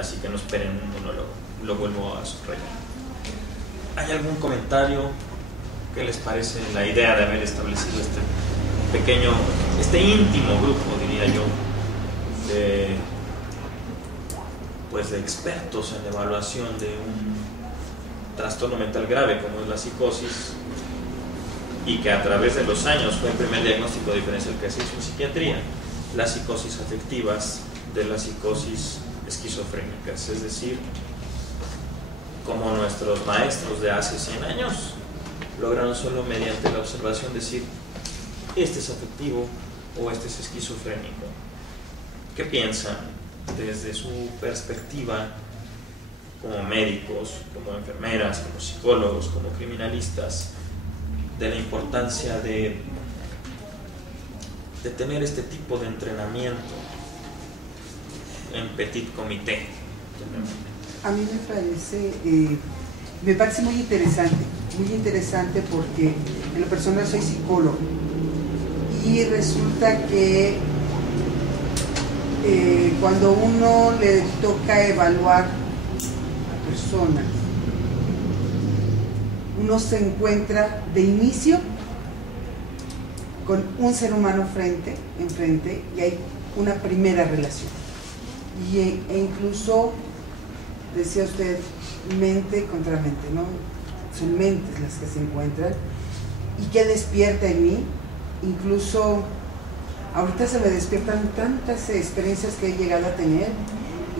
así que no esperen un monólogo, lo vuelvo a subrayar. ¿Hay algún comentario? ¿Qué les parece la idea de haber establecido este pequeño, este íntimo grupo, diría yo, de expertos en evaluación de un trastorno mental grave como es la psicosis, y que a través de los años fue el primer diagnóstico diferencial que se hizo en psiquiatría, las psicosis afectivas de las psicosis esquizofrénicas? Es decir, como nuestros maestros de hace 100 años lograron solo mediante la observación decir este es afectivo o este es esquizofrénico. ¿Qué piensan desde su perspectiva como médicos, como enfermeras, como psicólogos, como criminalistas, de la importancia de tener este tipo de entrenamiento en petit comité? A mí me parece muy interesante porque en lo personal soy psicólogo y resulta que cuando uno le toca evaluar a personas, uno se encuentra de inicio con un ser humano enfrente y hay una primera relación e incluso, decía usted, mente contra mente, ¿no? Son mentes las que se encuentran y que despierta en mí. Incluso ahorita se me despiertan tantas experiencias que he llegado a tener,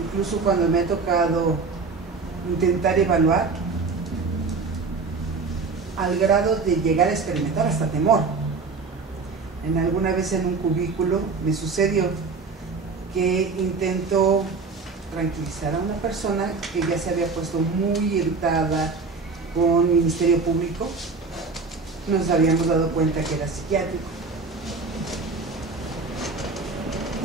incluso cuando me ha tocado intentar evaluar, al grado de llegar a experimentar hasta temor. Alguna vez en un cubículo me sucedió que intento tranquilizar a una persona que ya se había puesto muy irritada con el Ministerio Público. Nos habíamos dado cuenta que era psiquiátrico.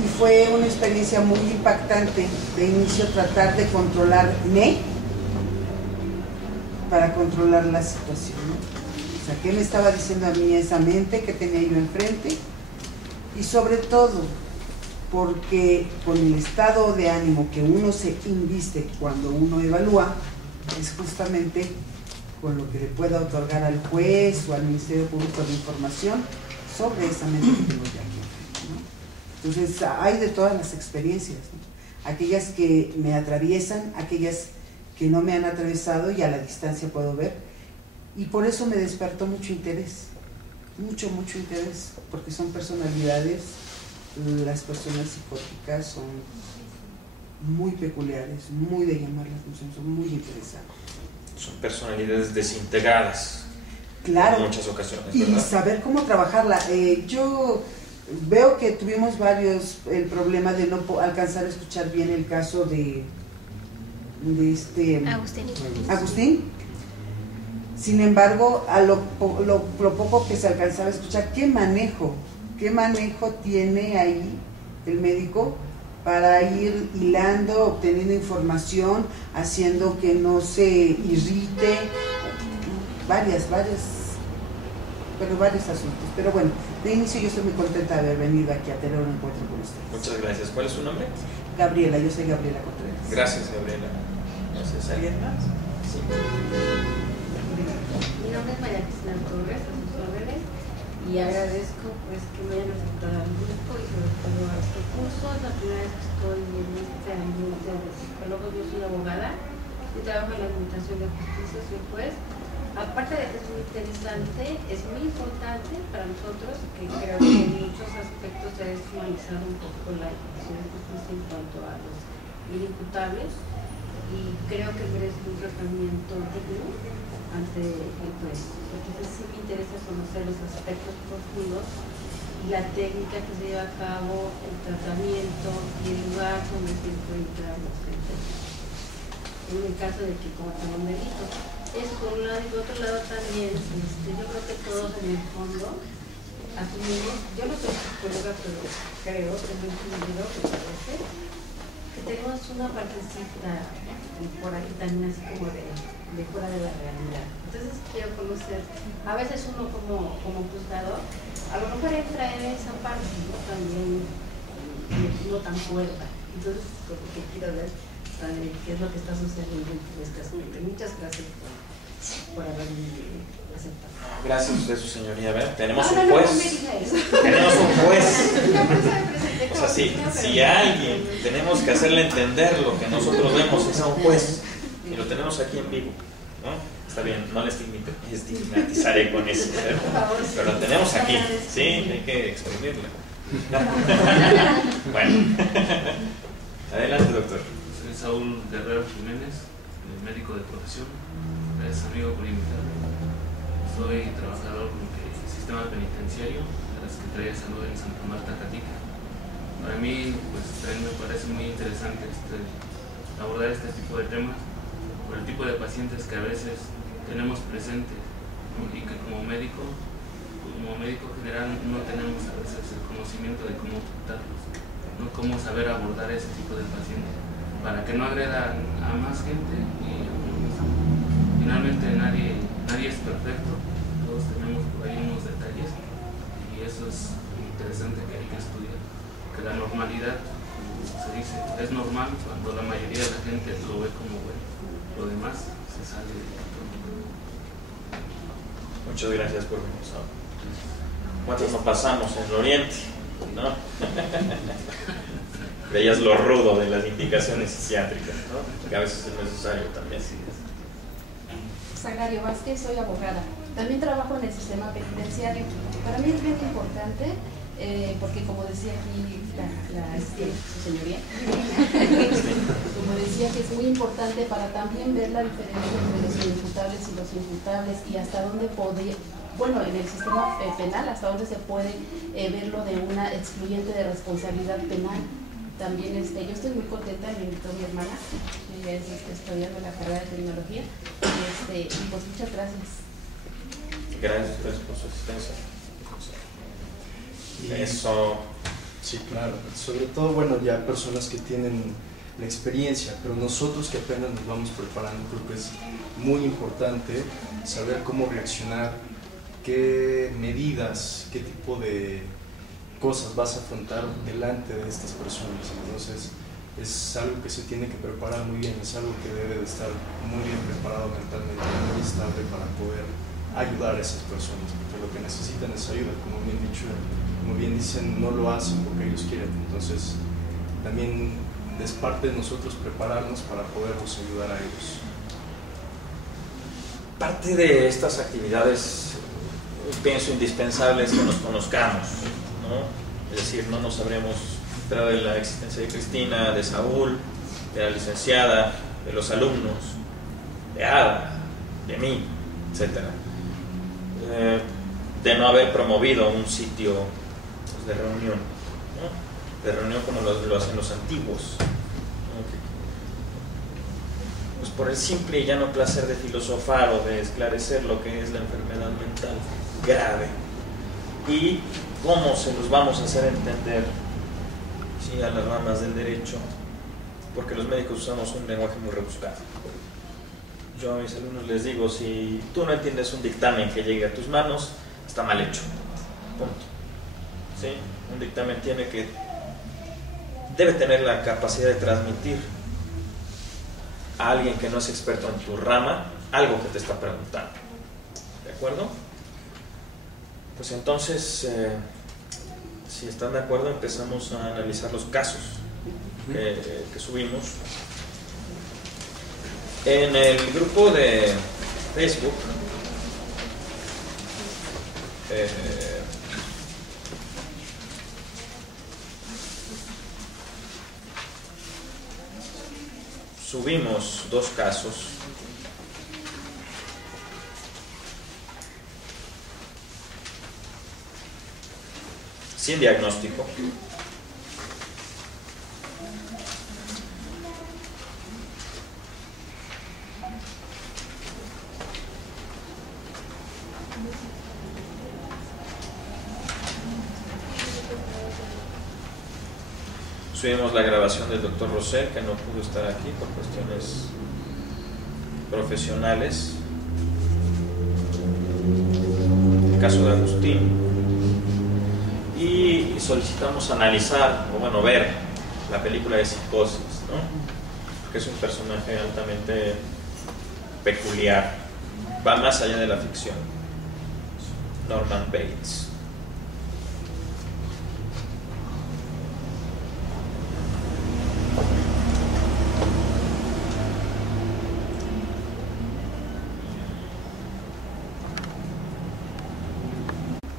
Y fue una experiencia muy impactante de inicio tratar de controlarme para controlar la situación, ¿no? O sea, ¿qué me estaba diciendo a mí esa mente que tenía yo enfrente? Y sobre todo, porque con el estado de ánimo que uno se inviste cuando uno evalúa, es justamente con lo que le pueda otorgar al juez o al Ministerio Público de información sobre esa mente que tengo yo aquí enfrente, ¿no? Entonces, hay de todas las experiencias, ¿no? Aquellas que me atraviesan, aquellas que no me han atravesado y a la distancia puedo ver, y por eso me despertó mucho interés, mucho interés, porque son personalidades. Las personas psicóticas son muy peculiares, muy de llamar la atención, son muy interesantes. Son personalidades desintegradas, claro, en muchas ocasiones, ¿verdad? Y saber cómo trabajarla. Yo veo que tuvimos el problema de no alcanzar a escuchar bien el caso de Agustín. Sin embargo, a lo poco que se alcanzaba a escuchar, ¿qué manejo tiene ahí el médico para ir hilando, obteniendo información, haciendo que no se irrite? Varios asuntos. Pero bueno, de inicio yo estoy muy contenta de haber venido aquí a tener un encuentro con ustedes. Muchas gracias. ¿Cuál es su nombre? Gabriela, yo soy Gabriela Contreras. Gracias, Gabriela. Gracias. ¿Alguien más? Sí. Mi nombre es María Cristina Torres, a sus órdenes, y agradezco pues que me hayan aceptado al grupo y sobre todo a este curso. Es la primera vez que estoy en este ambiente de psicólogos. Yo soy abogada y trabajo en la Administración de Justicia, soy juez. Aparte de que es muy interesante, es muy importante para nosotros, que creo que en muchos aspectos se ha deshumanizado un poco la ejecución de justicia en cuanto a los inimputables, y creo que merece un tratamiento digno ante el juez. Entonces sí me interesa conocer los aspectos profundos y la técnica que se lleva a cabo, el tratamiento y el lugar donde se encuentran los sentenciados. En el caso de que cometan un delito. Eso por un lado, y por otro lado también, yo creo que todos en el fondo asumimos, yo no soy psicóloga, pero creo, tengo entendido, me parece, que tenemos una partecita por aquí también así como de fuera de la realidad. Entonces quiero conocer, a veces uno como juzgador, a lo mejor entra en esa parte, ¿no? También no tan cuerda. Entonces, lo que quiero ver, qué es lo que está sucediendo en este aspecto. Muchas gracias por haberme aceptado. Gracias a usted, su señoría. ¿Ver? Tenemos No un me juez. diga eso. Tenemos un juez. Yo por eso me presenté O como sea, vecina, si pero- a alguien tenemos que hacerle entender lo que nosotros vemos es a un juez, y lo tenemos aquí en vivo, ¿no? Está bien, no le estigmatizaré con eso, pero lo tenemos aquí, sí, hay que exprimirlo. Bueno, adelante, doctor. Soy Saúl Guerrero Jiménez, médico de profesión. Gracias, amigo, por invitarme. Soy trabajador con el sistema penitenciario de la Secretaría de Salud en Santa Marta, Catica. Para mí, pues también me parece muy interesante abordar este tipo de temas por el tipo de pacientes que a veces tenemos presentes, ¿no? Y que como médico general no tenemos a veces el conocimiento de cómo tratarlos, ¿no? Cómo saber abordar ese tipo de pacientes para que no agredan a más gente y finalmente nadie es perfecto, todos tenemos por ahí unos detalles y eso es interesante que hay que estudiar, que la normalidad, como se dice, es normal cuando la mayoría de la gente lo ve como bueno, lo demás se sale de control. Muchas gracias por venir. ¿Cuántos no pasamos en el Oriente? ¿No? Veías lo rudo de las indicaciones psiquiátricas, ¿no? Que a veces es necesario también. Sagrario Vázquez, soy abogada. También trabajo en el sistema penitenciario. Para mí es bien importante, porque como decía aquí su señoría, como decía que es muy importante para también ver la diferencia entre los inimputables y los imputables y hasta dónde podría, bueno, en el sistema penal, hasta dónde se puede verlo de una excluyente de responsabilidad penal. También yo estoy muy contenta, me invitó mi hermana, ella es estudiando la carrera de tecnología, y pues muchas gracias. Gracias por su asistencia. Eso. Sí, claro. Sobre todo, bueno, ya personas que tienen la experiencia, pero nosotros que apenas nos vamos preparando, creo que es muy importante saber cómo reaccionar, qué medidas, qué tipo de cosas vas a afrontar delante de estas personas. Entonces es algo que se tiene que preparar muy bien, es algo que debe de estar muy bien preparado mentalmente, muy estable para poder ayudar a esas personas, porque lo que necesitan es ayuda, como bien dicho, como bien dicen, no lo hacen porque ellos quieren. Entonces también es parte de nosotros prepararnos para poderlos ayudar a ellos. Parte de estas actividades, pienso, indispensables que nos conozcamos, ¿no? Es decir, no nos habremos enterado de la existencia de Cristina, de Saúl, de la licenciada, de los alumnos, de Ada, de mí, etc. De no haber promovido un sitio, pues, de reunión, ¿no? De reunión como lo hacen los antiguos, ¿no? Pues por el simple y llano placer de filosofar o de esclarecer lo que es la enfermedad mental grave y cómo se los vamos a hacer entender, ¿sí?, a las ramas del derecho, porque los médicos usamos un lenguaje muy rebuscado. Yo a mis alumnos les digo, si tú no entiendes un dictamen que llegue a tus manos, está mal hecho, punto. ¿Sí? Un dictamen debe tener la capacidad de transmitir a alguien que no es experto en tu rama algo que te está preguntando. ¿De acuerdo? Pues entonces, si están de acuerdo, empezamos a analizar los casos que subimos. En el grupo de Facebook subimos 2 casos sin diagnóstico. Subimos la grabación del doctor Rosell, que no pudo estar aquí por cuestiones profesionales. El caso de Agustín. Y solicitamos analizar, o bueno, ver la película de Psicosis, ¿no? que es un personaje altamente peculiar, va más allá de la ficción. Norman Bates.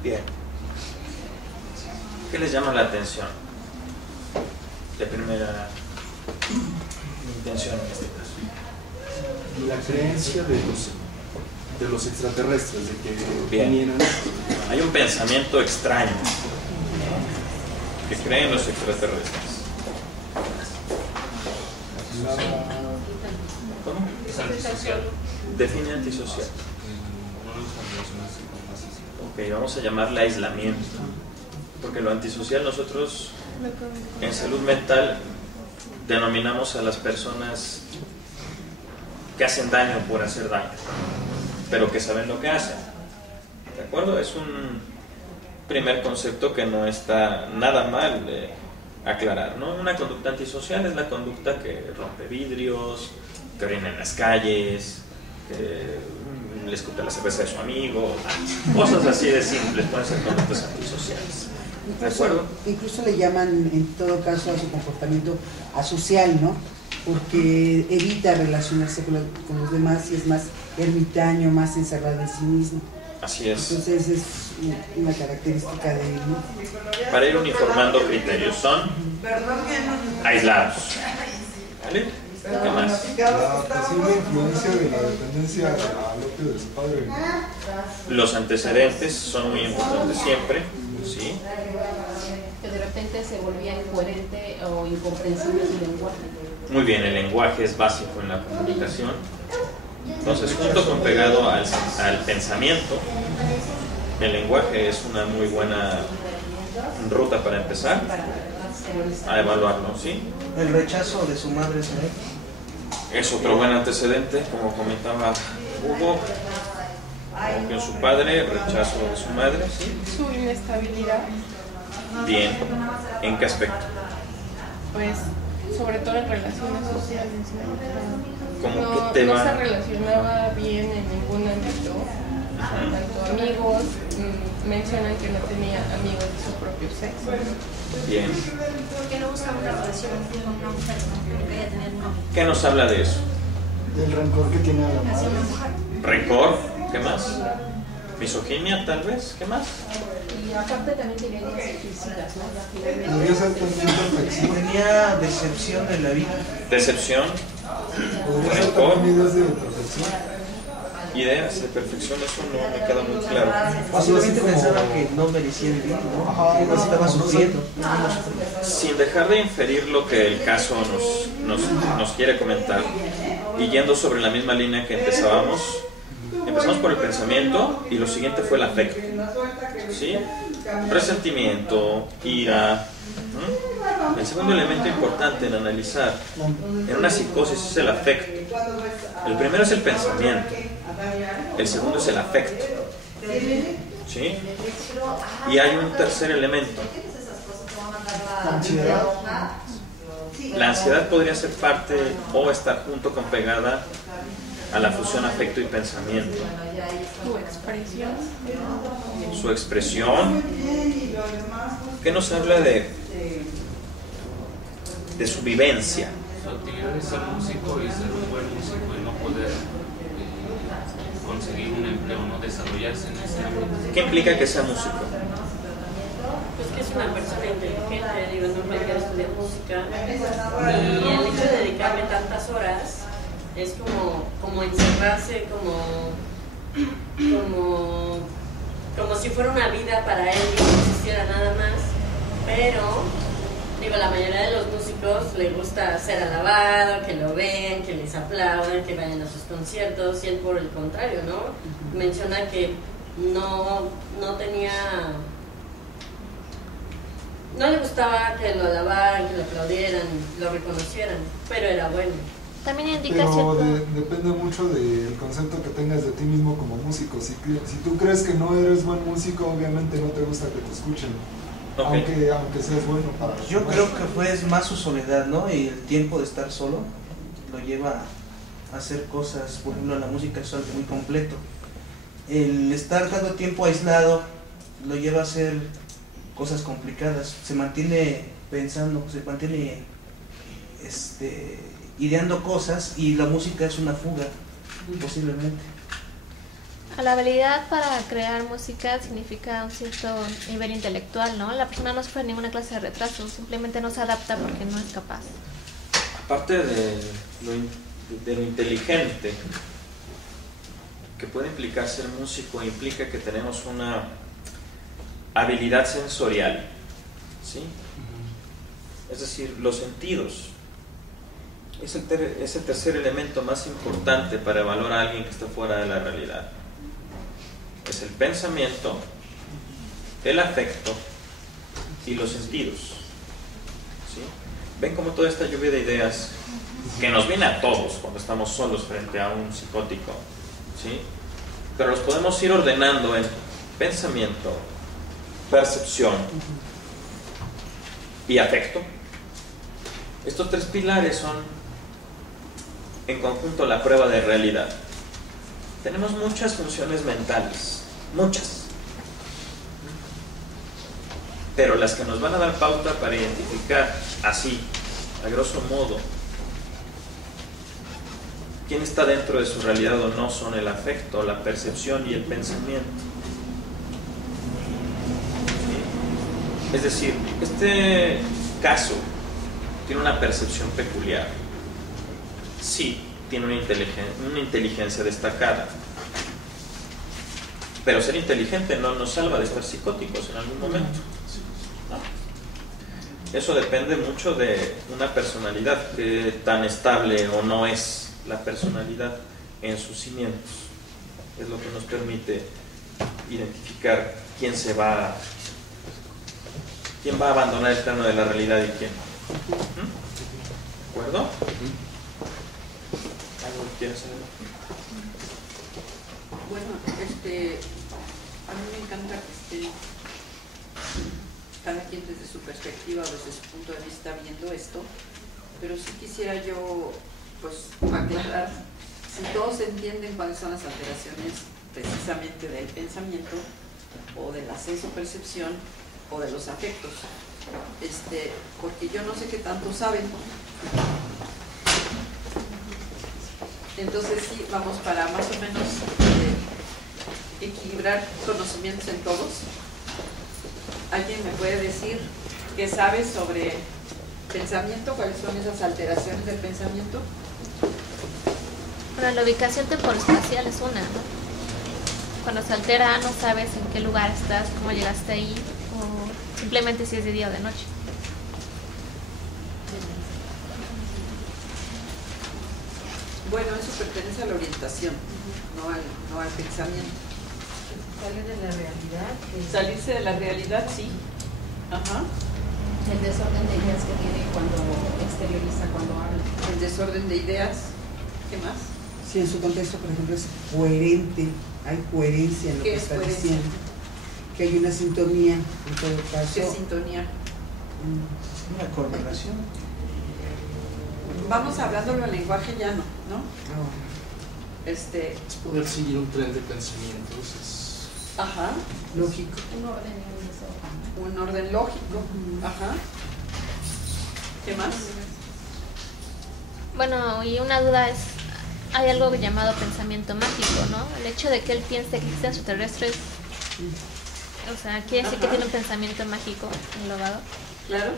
Bien. ¿Qué les llama la atención? De primera intención en este caso. La creencia de los extraterrestres, de que Bien. vinieron. Hay un pensamiento extraño que creen los extraterrestres. ¿Cómo? Es antisocial. Define antisocial. No le gusta relacionarse con más social. Ok, vamos a llamarle aislamiento. Porque lo antisocial nosotros en salud mental denominamos a las personas que hacen daño por hacer daño, pero que saben lo que hacen. ¿De acuerdo? Es un primer concepto que no está nada mal de aclarar, ¿no? Una conducta antisocial es la conducta que rompe vidrios, que orina en las calles, que le escupe la cerveza de su amigo, cosas así de simples, pueden ser conductas antisociales. ¿De acuerdo? Incluso le llaman en todo caso a su comportamiento asocial, ¿no? Porque evita relacionarse con los demás y es más ermitaño, más encerrado en sí mismo. Así es. Entonces es una característica de él, ¿no? Para ir uniformando criterios, son aislados. ¿Vale? ¿Qué más? La posible influencia de la dependencia al opio de su padre. Los antecedentes son muy importantes siempre, ¿sí? Que de repente se volvía incoherente o incomprensible su lenguaje. Muy bien, el lenguaje es básico en la comunicación. Entonces, junto con pegado al pensamiento, el lenguaje es una muy buena ruta para empezar a evaluarlo, ¿sí? El rechazo de su madre, ¿sabes? Es otro buen antecedente, como comentaba Hugo, con su padre, rechazo de su madre, ¿sí? Su inestabilidad, Bien, ¿en qué aspecto? pues, sobre todo en relaciones sociales, ¿no? ¿Cómo No, que te no va? se relacionaba bien en ningún ámbito, tanto amigos, mencionan que no tenía amigos de su propio sexo. Bien. Que no buscaba una relación con una mujer, no quería tener un novio. ¿Qué nos habla de eso? Del rencor que tiene a la Hacia una madre. mujer. ¿Rencor? ¿Qué más? ¿Misoginia tal vez? ¿Qué más? Y aparte también tenía ideas suicidas, ¿no? Ya finalmente. Podría ser también perfección. Tenía decepción de la vida. Decepción, Podría ser rencor, también ideas de perfección. ideas de perfección, eso no me queda muy claro. Posiblemente pensaba que no merecía vivir, ¿no? Ajá, Que no estaba sufriendo. Sin dejar de inferir lo que el caso nos quiere comentar y yendo sobre la misma línea que empezábamos, empezamos por el pensamiento y lo siguiente fue el afecto, ¿sí? Resentimiento, ira. El segundo elemento importante en analizar en una psicosis es el afecto. El primero es el pensamiento, el segundo es el afecto, ¿sí? Y hay un tercer elemento. Ansiedad. La ansiedad podría ser parte o estar junto con pegada a la fusión afecto y pensamiento. Tu expresión, Su expresión, ¿qué nos habla de su vivencia? Su actividad es ser músico y ser un buen músico y no poder conseguir un empleo, no desarrollarse en ese ámbito. ¿Qué implica que sea músico? Pues que es una persona inteligente, digo, no cualquiera estudia música. Y el hecho de dedicarle tantas horas es como encerrarse, como si fuera una vida para él y no existiera nada más. Pero, digo, la mayoría de los músicos le gusta ser alabado, que lo vean, que les aplaudan, que vayan a sus conciertos, y él por el contrario, ¿no? Menciona que no tenía... No le gustaba que lo alabaran, que lo aplaudieran, lo reconocieran, pero era bueno. También indica Pero cierto... depende mucho del concepto que tengas de ti mismo como músico. Si tú crees que no eres buen músico, obviamente no te gusta que te escuchen. Ok. Aunque seas bueno para... Yo creo que fue más su soledad, ¿no? Y el tiempo de estar solo. lo lleva a hacer cosas. Por ejemplo, la música es algo muy completo. El estar tanto tiempo aislado lo lleva a hacer cosas complicadas. Se mantiene pensando, se mantiene ideando cosas, y la música es una fuga, posiblemente. La habilidad para crear música significa un cierto nivel intelectual, ¿no? La persona no sufre ninguna clase de retraso, simplemente no se adapta porque no es capaz. Aparte de lo inteligente que puede implicar ser músico, implica que tenemos una habilidad sensorial, ¿sí? Es decir, los sentidos. Es el tercer elemento más importante para evaluar a alguien que está fuera de la realidad. Es el pensamiento, el afecto y los sentidos, ¿sí? Ven como toda esta lluvia de ideas que nos viene a todos cuando estamos solos frente a un psicótico, ¿sí? Pero los podemos ir ordenando en pensamiento, percepción y afecto. Estos tres pilares son en conjunto la prueba de realidad. Tenemos muchas funciones mentales, muchas, pero las que nos van a dar pauta para identificar así, a grosso modo, quién está dentro de su realidad o no, son el afecto, la percepción y el pensamiento. Es decir, este caso tiene una percepción peculiar. Sí, tiene una inteligencia destacada. Pero ser inteligente no nos salva de estar psicóticos en algún momento, ¿no? Eso depende mucho de una personalidad, que tan estable o no es la personalidad en sus cimientos. Es lo que nos permite identificar quién va a abandonar el plano de la realidad y quién no. ¿De acuerdo? ¿Algo que quieras saber? Bueno, a mí me encanta que cada quien desde su perspectiva o desde su punto de vista viendo esto, pero sí quisiera yo pues aclarar si todos entienden cuáles son las alteraciones precisamente del pensamiento o del acceso-percepción o de los afectos, porque yo no sé qué tanto saben. Entonces sí, vamos para más o menos equilibrar conocimientos en todos. ¿Alguien me puede decir qué sabe sobre pensamiento? ¿Cuáles son esas alteraciones del pensamiento? Bueno, la ubicación temporoespacial es una, ¿no? Cuando se altera no sabes en qué lugar estás, cómo llegaste ahí, o simplemente si es de día o de noche. Bueno, eso pertenece a la orientación, no al pensamiento. Salir de la realidad. Salirse de la realidad, sí. Ajá. El desorden de ideas que tiene cuando exterioriza, cuando habla. El desorden de ideas. ¿Qué más? Si en su contexto, por ejemplo, es coherente, hay coherencia en lo que está diciendo, que hay una sintonía, en todo caso. ¿Qué sintonía? Una coordinación. Vamos hablándolo en lenguaje llano, ¿no? Es poder seguir un tren de pensamientos, ajá, lógico. Un orden lógico. Ajá. ¿Qué más? Bueno, y una duda es, hay algo llamado pensamiento mágico, ¿no? El hecho de que él piense que existen extraterrestres, o sea, quiere decir que tiene un pensamiento mágico englobado. Claro.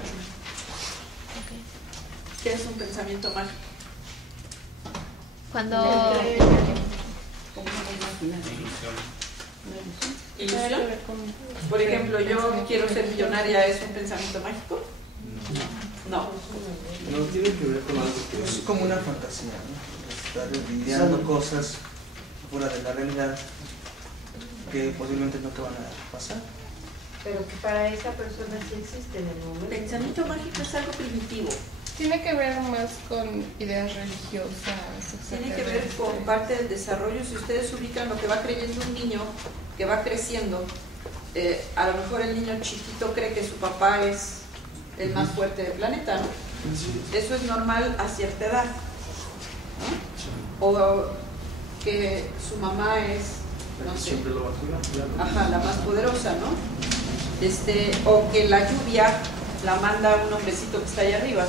Okay. ¿Qué es un pensamiento mágico? Cuando... ¿Ilusión? Por ejemplo, yo quiero ser millonaria, ¿es un pensamiento mágico? No. No tiene que ver con algo que es como una fantasía, ¿no? Estar ideando cosas fuera de la realidad que posiblemente no te van a pasar. Pero que para esa persona sí existe en el momento. Pensamiento mágico es algo primitivo. Tiene que ver más con ideas religiosas. Tiene que ver con parte del desarrollo. Si ustedes ubican lo que va creyendo un niño que va creciendo, a lo mejor el niño chiquito cree que su papá es el más fuerte del planeta, ¿no? Eso es normal a cierta edad. o que su mamá es, no sé, siempre lo va a cuidar. ajá, la más poderosa, ¿no? O que la lluvia la manda un hombrecito que está allá arriba.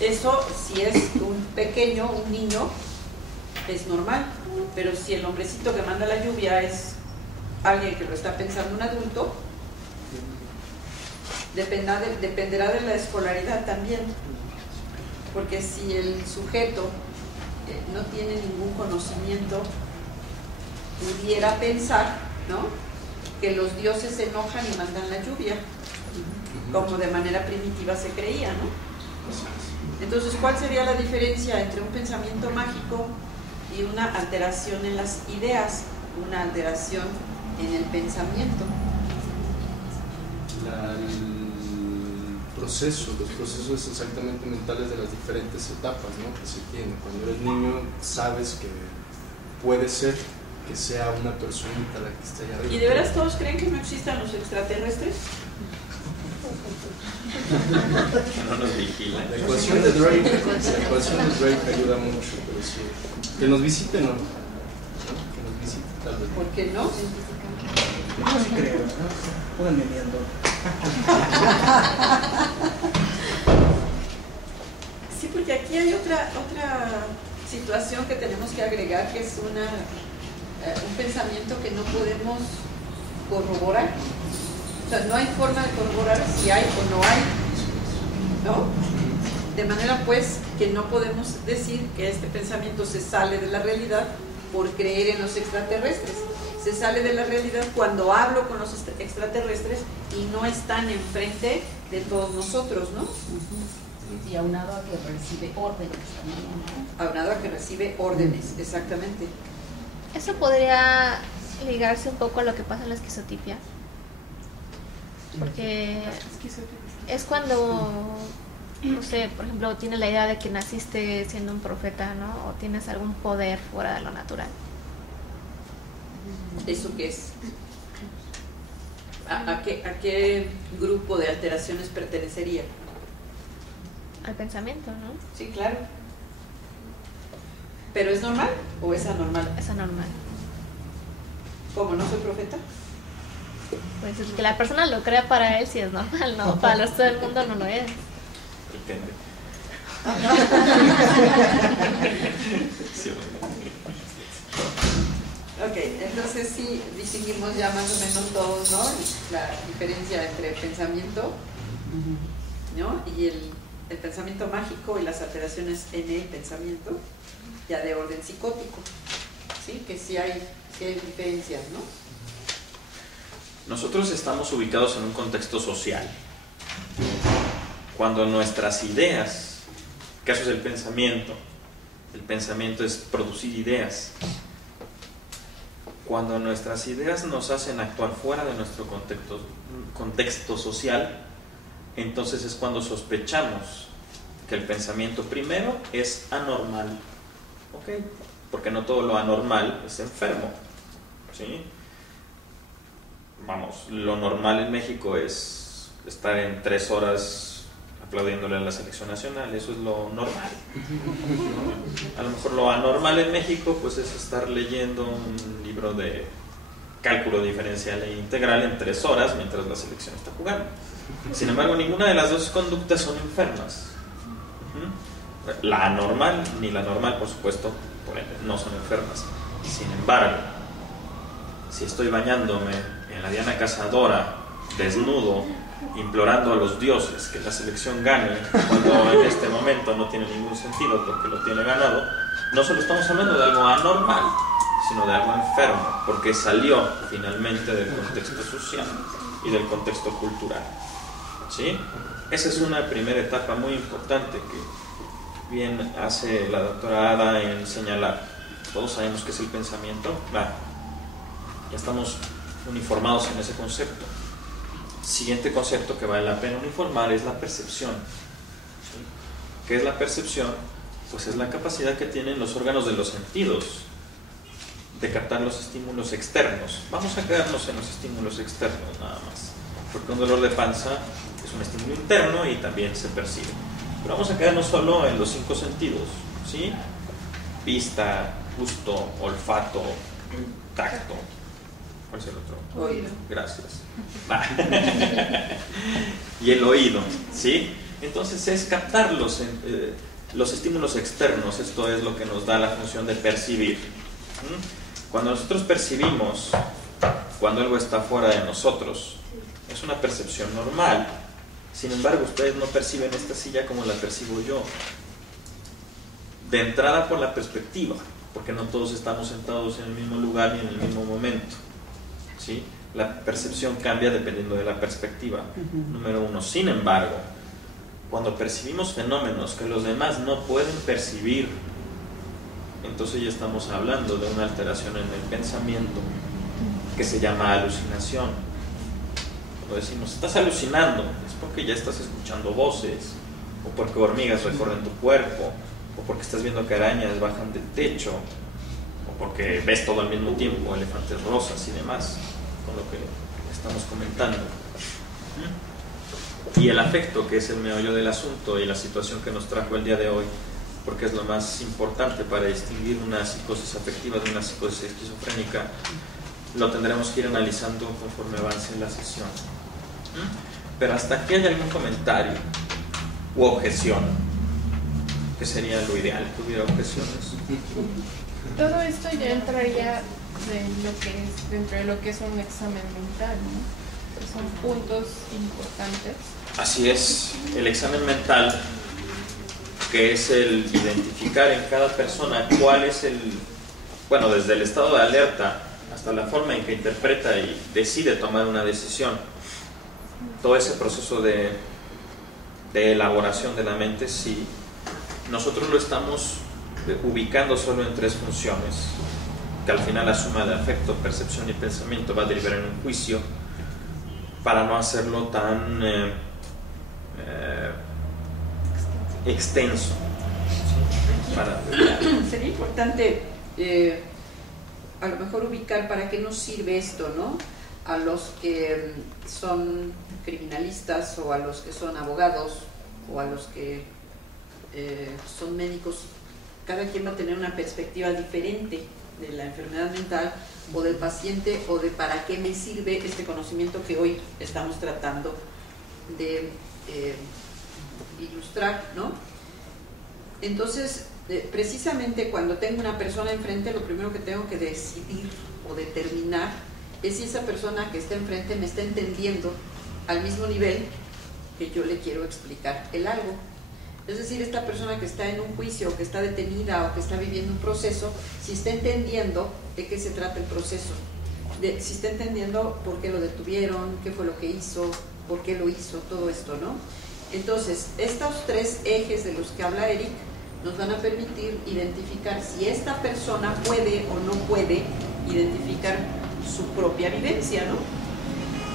Eso, si es un pequeño, un niño, es normal, pero si el hombrecito que manda la lluvia es alguien que lo está pensando un adulto, dependerá de la escolaridad también, porque si el sujeto no tiene ningún conocimiento, pudiera pensar, ¿no?, que los dioses se enojan y mandan la lluvia, como de manera primitiva se creía, ¿no? Entonces, ¿cuál sería la diferencia entre un pensamiento mágico y una alteración en las ideas, una alteración en el pensamiento? Los procesos exactamente mentales de las diferentes etapas, ¿no?, que se tienen. Cuando eres niño sabes que puede ser que sea una personita la que está allá arriba. ¿Y de veras todos creen que no existan los extraterrestres? No nos vigilan. La ecuación de Drake ayuda mucho, pero sí. Que nos visiten, ¿no? Que nos visiten, tal vez. ¿Por qué no? No sí creo, ¿no? Pónganme viendo. Sí, porque aquí hay otra situación que tenemos que agregar, que es un pensamiento que no podemos corroborar. O sea, no hay forma de corroborar si hay o no hay, ¿no? De manera pues que no podemos decir que este pensamiento se sale de la realidad por creer en los extraterrestres. Se sale de la realidad cuando hablo con los extraterrestres y no están enfrente de todos nosotros, ¿no? Y aunado a que recibe órdenes también, ¿no? Aunado a que recibe órdenes, exactamente. Eso podría ligarse un poco a lo que pasa en la esquizotipia. Porque es cuando, no sé, por ejemplo, tienes la idea de que naciste siendo un profeta, ¿no? O tienes algún poder fuera de lo natural. ¿Eso qué es? ¿A qué grupo de alteraciones pertenecería? Al pensamiento, ¿no? Sí, claro. ¿Pero es normal o es anormal? Es anormal. ¿Cómo? ¿No soy profeta? Pues que la persona lo crea para él sí es normal, ¿no? Para el resto del mundo no lo es. Depende. Sí. Ok, entonces sí distinguimos ya más o menos todos, ¿no?, la diferencia entre el pensamiento, ¿no?, y el pensamiento mágico y las alteraciones en el pensamiento, ya de orden psicótico, ¿sí? Que sí hay diferencias, ¿no? Nosotros estamos ubicados en un contexto social. Cuando nuestras ideas, caso es el pensamiento es producir ideas. Cuando nuestras ideas nos hacen actuar fuera de nuestro contexto social, entonces es cuando sospechamos que el pensamiento primero es anormal, ¿ok? Porque no todo lo anormal es enfermo, ¿sí? Vamos, lo normal en México es estar en 3 horas aplaudiéndole a la selección nacional, eso es lo normal, ¿no? A lo mejor lo anormal en México pues es estar leyendo un libro de cálculo diferencial e integral en 3 horas mientras la selección está jugando. Sin embargo, ninguna de las dos conductas son enfermas. La anormal ni la normal, por supuesto, por ende, no son enfermas. Sin embargo, si estoy bañándome en la Diana Cazadora, desnudo, implorando a los dioses que la selección gane, cuando en este momento no tiene ningún sentido porque lo tiene ganado, no solo estamos hablando de algo anormal, sino de algo enfermo, porque salió finalmente del contexto social y del contexto cultural, ¿sí? Esa es una primera etapa muy importante que bien hace la doctora Ada en señalar. Todos sabemos qué es el pensamiento, claro, ya estamos uniformados en ese concepto. Siguiente concepto que vale la pena uniformar es la percepción. ¿Sí? ¿Qué es la percepción? Pues es la capacidad que tienen los órganos de los sentidos de captar los estímulos externos. Vamos a quedarnos en los estímulos externos nada más, porque un dolor de panza es un estímulo interno y también se percibe. Pero vamos a quedarnos solo en los 5 sentidos, ¿sí? vista, gusto, olfato, tacto. ¿Cuál es el otro? Oído. Gracias. Y el oído, ¿sí? Entonces es captar los estímulos externos. Esto es lo que nos da la función de percibir. Cuando nosotros percibimos cuando algo está fuera de nosotros, es una percepción normal. Sin embargo, ustedes no perciben esta silla como la percibo yo. De entrada por la perspectiva, porque no todos estamos sentados en el mismo lugar ni en el mismo momento, ¿sí? La percepción cambia dependiendo de la perspectiva, número uno. Sin embargo, cuando percibimos fenómenos que los demás no pueden percibir, entonces ya estamos hablando de una alteración en el pensamiento que se llama alucinación. Cuando decimos, estás alucinando, es porque ya estás escuchando voces, o porque hormigas recorren tu cuerpo, o porque estás viendo que arañas bajan del techo, o porque ves todo al mismo tiempo, elefantes rosas y demás, con lo que estamos comentando. Y el afecto, que es el meollo del asunto y la situación que nos trajo el día de hoy, porque es lo más importante para distinguir una psicosis afectiva de una psicosis esquizofrénica, lo tendremos que ir analizando conforme avance la sesión. Pero hasta aquí, ¿hay algún comentario u objeción? Que sería lo ideal, que hubiera objeciones. Todo esto ya entraría dentro de lo que es un examen mental, ¿no? Pues son puntos importantes. Así es, el examen mental, que es el identificar en cada persona cuál es bueno, desde el estado de alerta hasta la forma en que interpreta y decide tomar una decisión. Todo ese proceso de elaboración de la mente, sí, nosotros lo estamos ubicando solo en 3 funciones, que al final la suma de afecto, percepción y pensamiento va a derivar en un juicio, para no hacerlo tan extenso. Sería importante a lo mejor ubicar para qué nos sirve esto, ¿no? A los que son criminalistas, o a los que son abogados, o a los que son médicos. Cada quien va a tener una perspectiva diferente de la enfermedad mental o del paciente, o de para qué me sirve este conocimiento que hoy estamos tratando de ilustrar, ¿no? Entonces, precisamente cuando tengo una persona enfrente, lo primero que tengo que decidir o determinar es si esa persona que está enfrente me está entendiendo al mismo nivel que yo le quiero explicar el algo. Es decir, esta persona que está en un juicio, que está detenida o que está viviendo un proceso, si está entendiendo de qué se trata el proceso, si está entendiendo por qué lo detuvieron, qué fue lo que hizo, por qué lo hizo, todo esto, ¿no? Entonces, estos 3 ejes de los que habla Eric nos van a permitir identificar si esta persona puede o no puede identificar su propia vivencia, ¿no?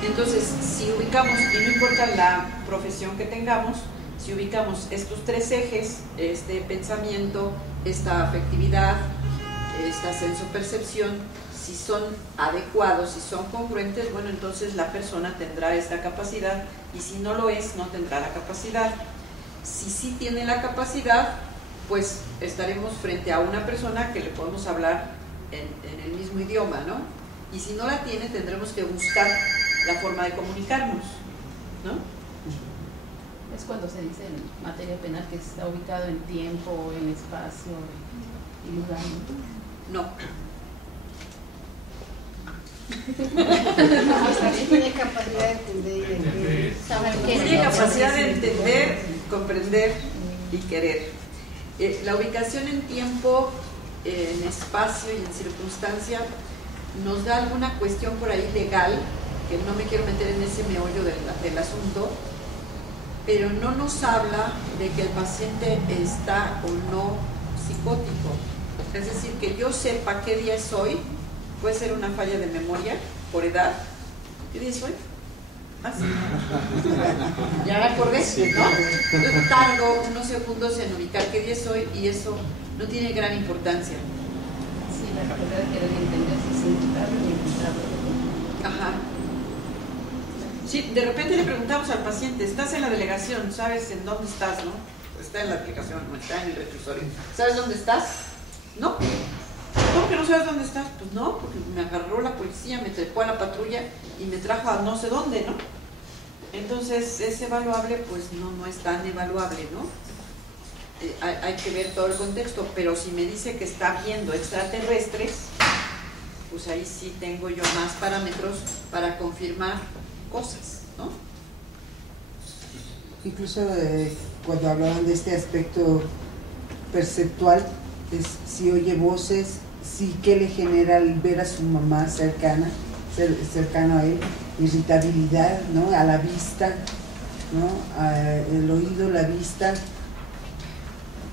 Entonces, si ubicamos, y no importa la profesión que tengamos, si ubicamos estos 3 ejes, este pensamiento, esta afectividad, esta sensopercepción, si son adecuados, si son congruentes, bueno, entonces la persona tendrá esta capacidad, y si no lo es, no tendrá la capacidad. Si sí tiene la capacidad, pues estaremos frente a una persona que le podemos hablar en el mismo idioma, ¿no? Y si no la tiene, tendremos que buscar la forma de comunicarnos, ¿no? Es cuando se dice en materia penal que está ubicado en tiempo, en espacio y lugar, ¿no? Tiene capacidad de entender y de querer. Tiene capacidad de entender, comprender y querer. La ubicación en tiempo, en espacio y en circunstancia nos da alguna cuestión por ahí legal, que no me quiero meter en ese meollo del asunto, pero no nos habla de que el paciente está o no psicótico. Es decir, que yo sepa qué día es hoy, puede ser una falla de memoria por edad. ¿Qué día es hoy? Ah, sí. Ya me acordé, ¿no? Yo tardo unos segundos en ubicar qué día es hoy, y eso no tiene gran importancia. Sí, la capacidad de querer entender si es imputable o imputable. Ajá. Sí, de repente le preguntamos al paciente, estás en la delegación, ¿sabes en dónde estás, no? Está en la aplicación, no está en el reclusorio. ¿Sabes dónde estás? No. ¿Cómo que no sabes dónde estás? Pues no, porque me agarró la policía, me trepó a la patrulla y me trajo a no sé dónde, ¿no? Entonces, ¿es evaluable? Pues no es tan evaluable, ¿no? Hay que ver todo el contexto, pero si me dice que está viendo extraterrestres, pues ahí sí tengo yo más parámetros para confirmar cosas, ¿no? Incluso cuando hablaban de este aspecto perceptual, es si oye voces, sí que le genera al ver a su mamá cercano a él, irritabilidad, ¿no? A la vista, ¿no? El oído, la vista,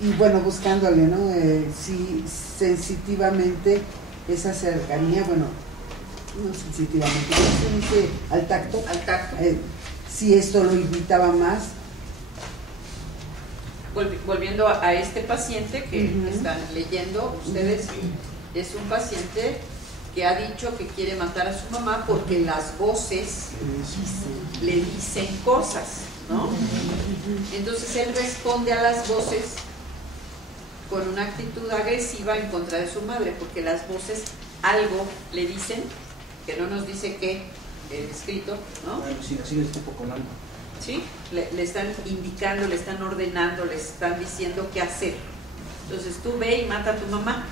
y bueno, buscándole, ¿no? Sí, sensitivamente esa cercanía, bueno, no sensitivamente, ¿cómo se dice? Al tacto. Al tacto. Si esto lo irritaba más. Volviendo a este paciente que están leyendo ustedes, es un paciente que ha dicho que quiere matar a su mamá porque las voces le dicen cosas, ¿no? Entonces él responde a las voces con una actitud agresiva en contra de su madre, porque las voces algo le dicen, que no nos dice qué, el escrito, ¿no? Bueno, sí, así es tipo con algo. ¿Sí? Le están indicando, le están ordenando, le están diciendo qué hacer. Entonces tú ve y mata a tu mamá,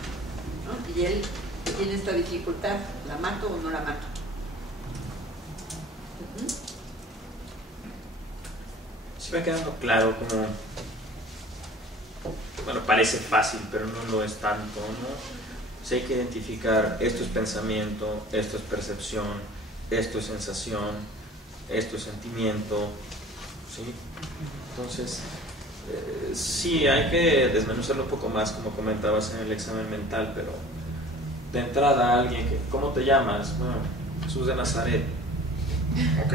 ¿no? Y él tiene esta dificultad, ¿la mato o no la mato? Sí me va quedando claro como, bueno, parece fácil, pero no lo es tanto, ¿no? Sí hay que identificar, esto es pensamiento, esto es percepción, esto es sensación, esto es sentimiento, ¿sí? Entonces, sí, hay que desmenuzarlo un poco más, como comentabas en el examen mental, pero de entrada alguien que, ¿cómo te llamas? Bueno, Jesús de Nazaret. Ok.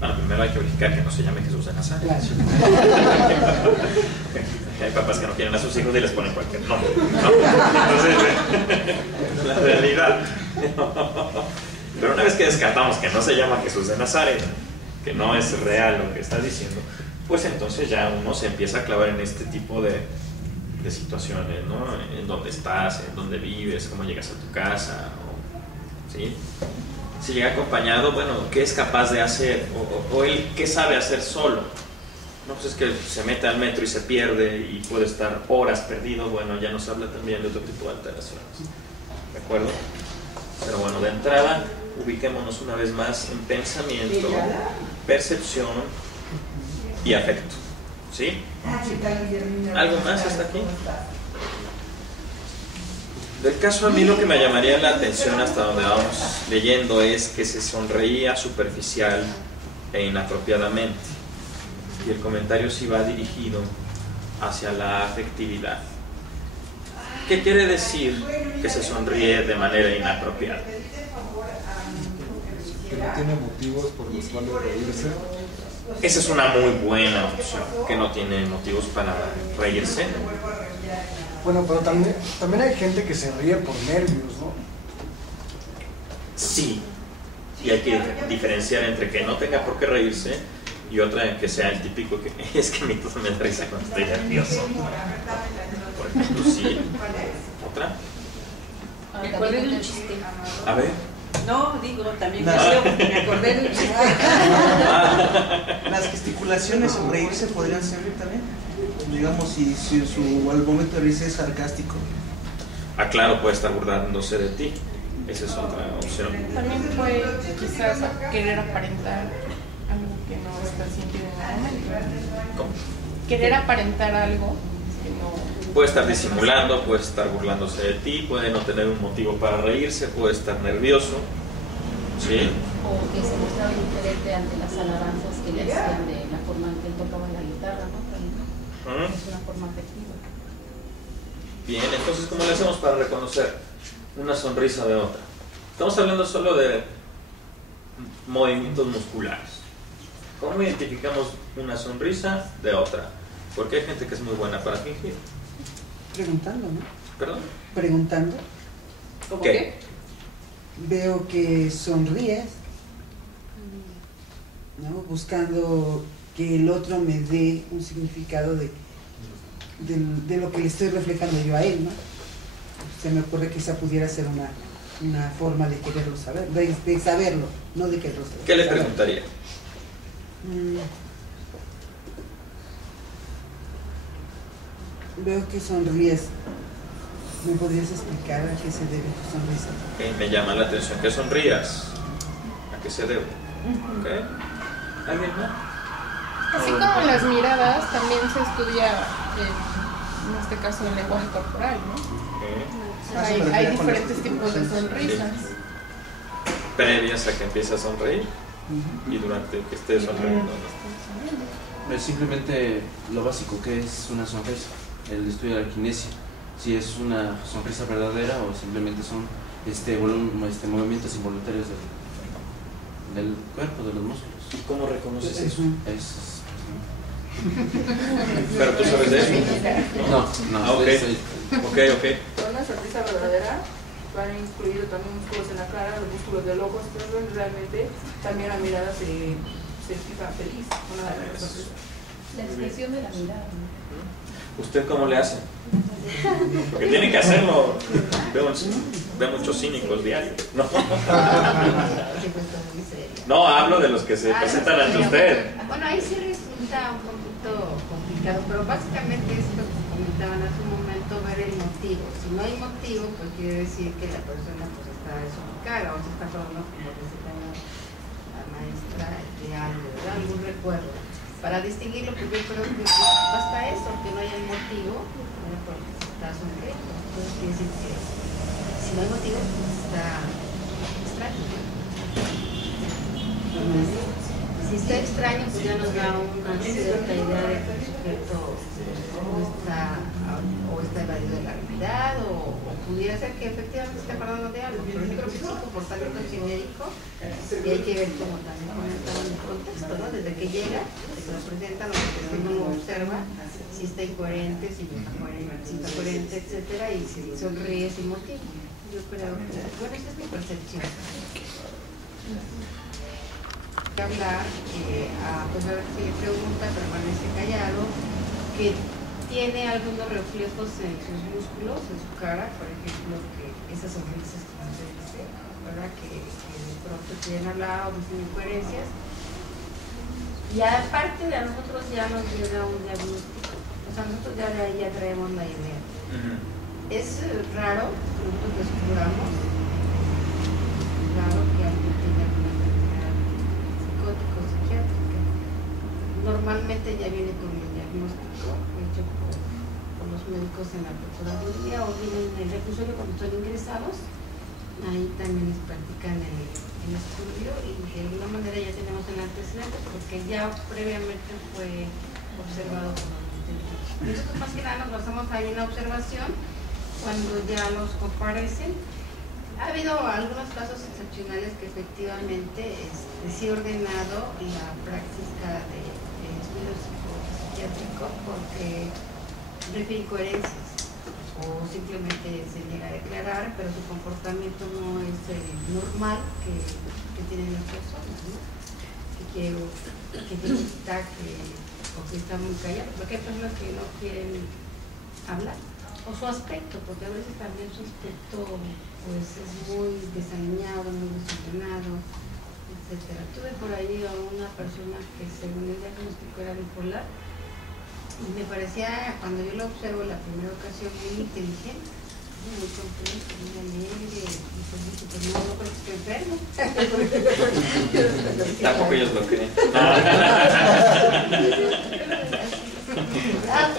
Bueno, primero hay que verificar que no se llame Jesús de Nazaret. Claro. Hay papás que no quieren a sus hijos y les ponen cualquier nombre, ¿no? Entonces, la realidad. Pero una vez que descartamos que no se llama Jesús de Nazaret, que no es real lo que está diciendo, pues entonces ya uno se empieza a clavar en este tipo de situaciones, ¿no? En dónde estás, en dónde vives, cómo llegas a tu casa, ¿sí? Si llega acompañado, bueno, ¿qué es capaz de hacer? O él, ¿qué sabe hacer solo? No, pues es que se mete al metro y se pierde y puede estar horas perdido. Bueno, ya nos habla también de otro tipo de alteraciones, ¿de acuerdo? Pero bueno, de entrada, ubiquémonos una vez más en pensamiento, percepción y afecto, ¿sí? ¿Algo más hasta aquí? Del caso, a mí lo que me llamaría la atención hasta donde vamos leyendo es que se sonreía superficial e inapropiadamente, y el comentario sí va dirigido hacia la afectividad. ¿Qué quiere decir que se sonríe de manera inapropiada? Que no tiene motivos por los cuales reírse. Esa es una muy buena opción, que no tiene motivos para reírse. Bueno, pero también hay gente que se ríe por nervios, ¿no? Sí, y hay que diferenciar entre que no tenga por qué reírse y otra que sea el típico que es que a mí todo me da risa cuando estoy nervioso. Por ejemplo, sí. ¿Otra? Me acordé de un chiste. A ver. No, digo, también me acordé de un chiste. Las gesticulaciones o reírse podrían servir también. Digamos, si al momento de reírse es sarcástico. Ah, claro, puede estar burlándose de ti. Esa es otra opción. También puede quizás querer aparentar algo que no está sintiendo en el momento. ¿Cómo? Querer aparentar algo que no... Puede estar disimulando, puede estar burlándose de ti, puede no tener un motivo para reírse, puede estar nervioso, ¿sí? O que se mostraba indiferente ante las alabanzas que le hacían de la forma en que él tocaba la guitarra, ¿no? Es una forma afectiva. Bien, entonces, ¿cómo le hacemos para reconocer una sonrisa de otra? Estamos hablando solo de movimientos musculares. ¿Cómo identificamos una sonrisa de otra? Porque hay gente que es muy buena para fingir. Preguntando, ¿no? ¿Perdón? Preguntando. ¿Cómo qué? Veo que sonríes, ¿no? Buscando que el otro me dé un significado de lo que le estoy reflejando yo a él, ¿no? se me ocurre que esa pudiera ser una forma de quererlo saber, de saberlo, no de quererlo saber. ¿Qué le preguntaría? Veo que sonríes. ¿Me podrías explicar a qué se debe tu sonrisa? Me llama la atención que sonrías. ¿A qué se debe? ¿Okay? ¿Alguien más? Así como las miradas, también se estudia, en este caso, el lenguaje corporal, ¿no? Hay diferentes tipos de sonrisas. Previas a que empiece a sonreír y durante que esté sonriendo. Es simplemente lo básico que es una sonrisa, el estudio de la kinesia. Si es una sonrisa verdadera o simplemente son movimientos involuntarios del cuerpo, de los músculos. ¿Y cómo reconoces eso? ¿Pero tú sabes de eso? No. Ok. Una sonrisa verdadera van incluido también músculos en la cara, los músculos del ojo, entonces realmente también la mirada se fija feliz. La expresión de la mirada. ¿Usted cómo le hace? Porque tiene que hacerlo. Veo muchos cínicos diarios. No, hablo de los que se presentan ante usted. Bueno, ahí sí resulta un poquito complicado, pero básicamente esto que comentaban hace un momento, ver el motivo. Si no hay motivo, pues quiere decir que la persona pues está desubicada o se está acordando, como decía la maestra, de algo, de algún recuerdo. Para distinguirlo, pues yo creo que basta eso, que no haya un motivo, porque está sonriendo. Entonces quiere decir que si no hay motivo, pues está extraño. Si está extraño, pues ya nos da una cierta idea de que el sujeto o está evadido de la realidad, o pudiera ser que efectivamente está acordando de algo. Pero yo creo que es un comportamiento genérico y hay que ver cómo también comentaban el contexto, ¿no? Desde que llega, se lo presentan, lo que uno lo observa, si está incoherente, si está coherente, etcétera, y si sonríe sin motivo. Yo creo que, bueno, esa es mi percepción. Hablar, a pesar de que le pregunta, permanece callado, que tiene algunos reflejos en sus músculos, en su cara, por ejemplo, que esas sonrisas, como se dice, ¿verdad? Que de pronto quieren hablar o dicen incoherencias. Y aparte de a nosotros ya nos llega un diagnóstico, o sea, nosotros ya de ahí ya traemos la idea. Es raro, nosotros descubramos, raro que alguien tenga una enfermedad psicótica o psiquiátrica. Normalmente ya viene con el diagnóstico hecho por los médicos en la procuraduría o vienen en el reclusorio cuando están ingresados. Ahí también les practican el estudio y de alguna manera ya tenemos el antecedente porque ya previamente fue observado por los médicos. Nosotros más que nada nos basamos ahí en la observación cuando ya los comparecen. Ha habido algunos casos excepcionales que efectivamente sí he ordenado la práctica de estudio psiquiátrico porque refiere incoherencias o simplemente se niega a declarar, pero su comportamiento no es el normal que tienen las personas, ¿no? Que grita, o que está muy callado, porque hay personas que no quieren hablar, o su aspecto, porque a veces también su aspecto pues es muy desaliñado, muy desordenado, etcétera. Tuve por ahí a una persona que según el diagnóstico era bipolar y me parecía, cuando yo lo observo la primera ocasión, muy inteligente, muy completo, muy alegre, y pues dije, pues no creo que esté enfermo. Tampoco ellos lo creen.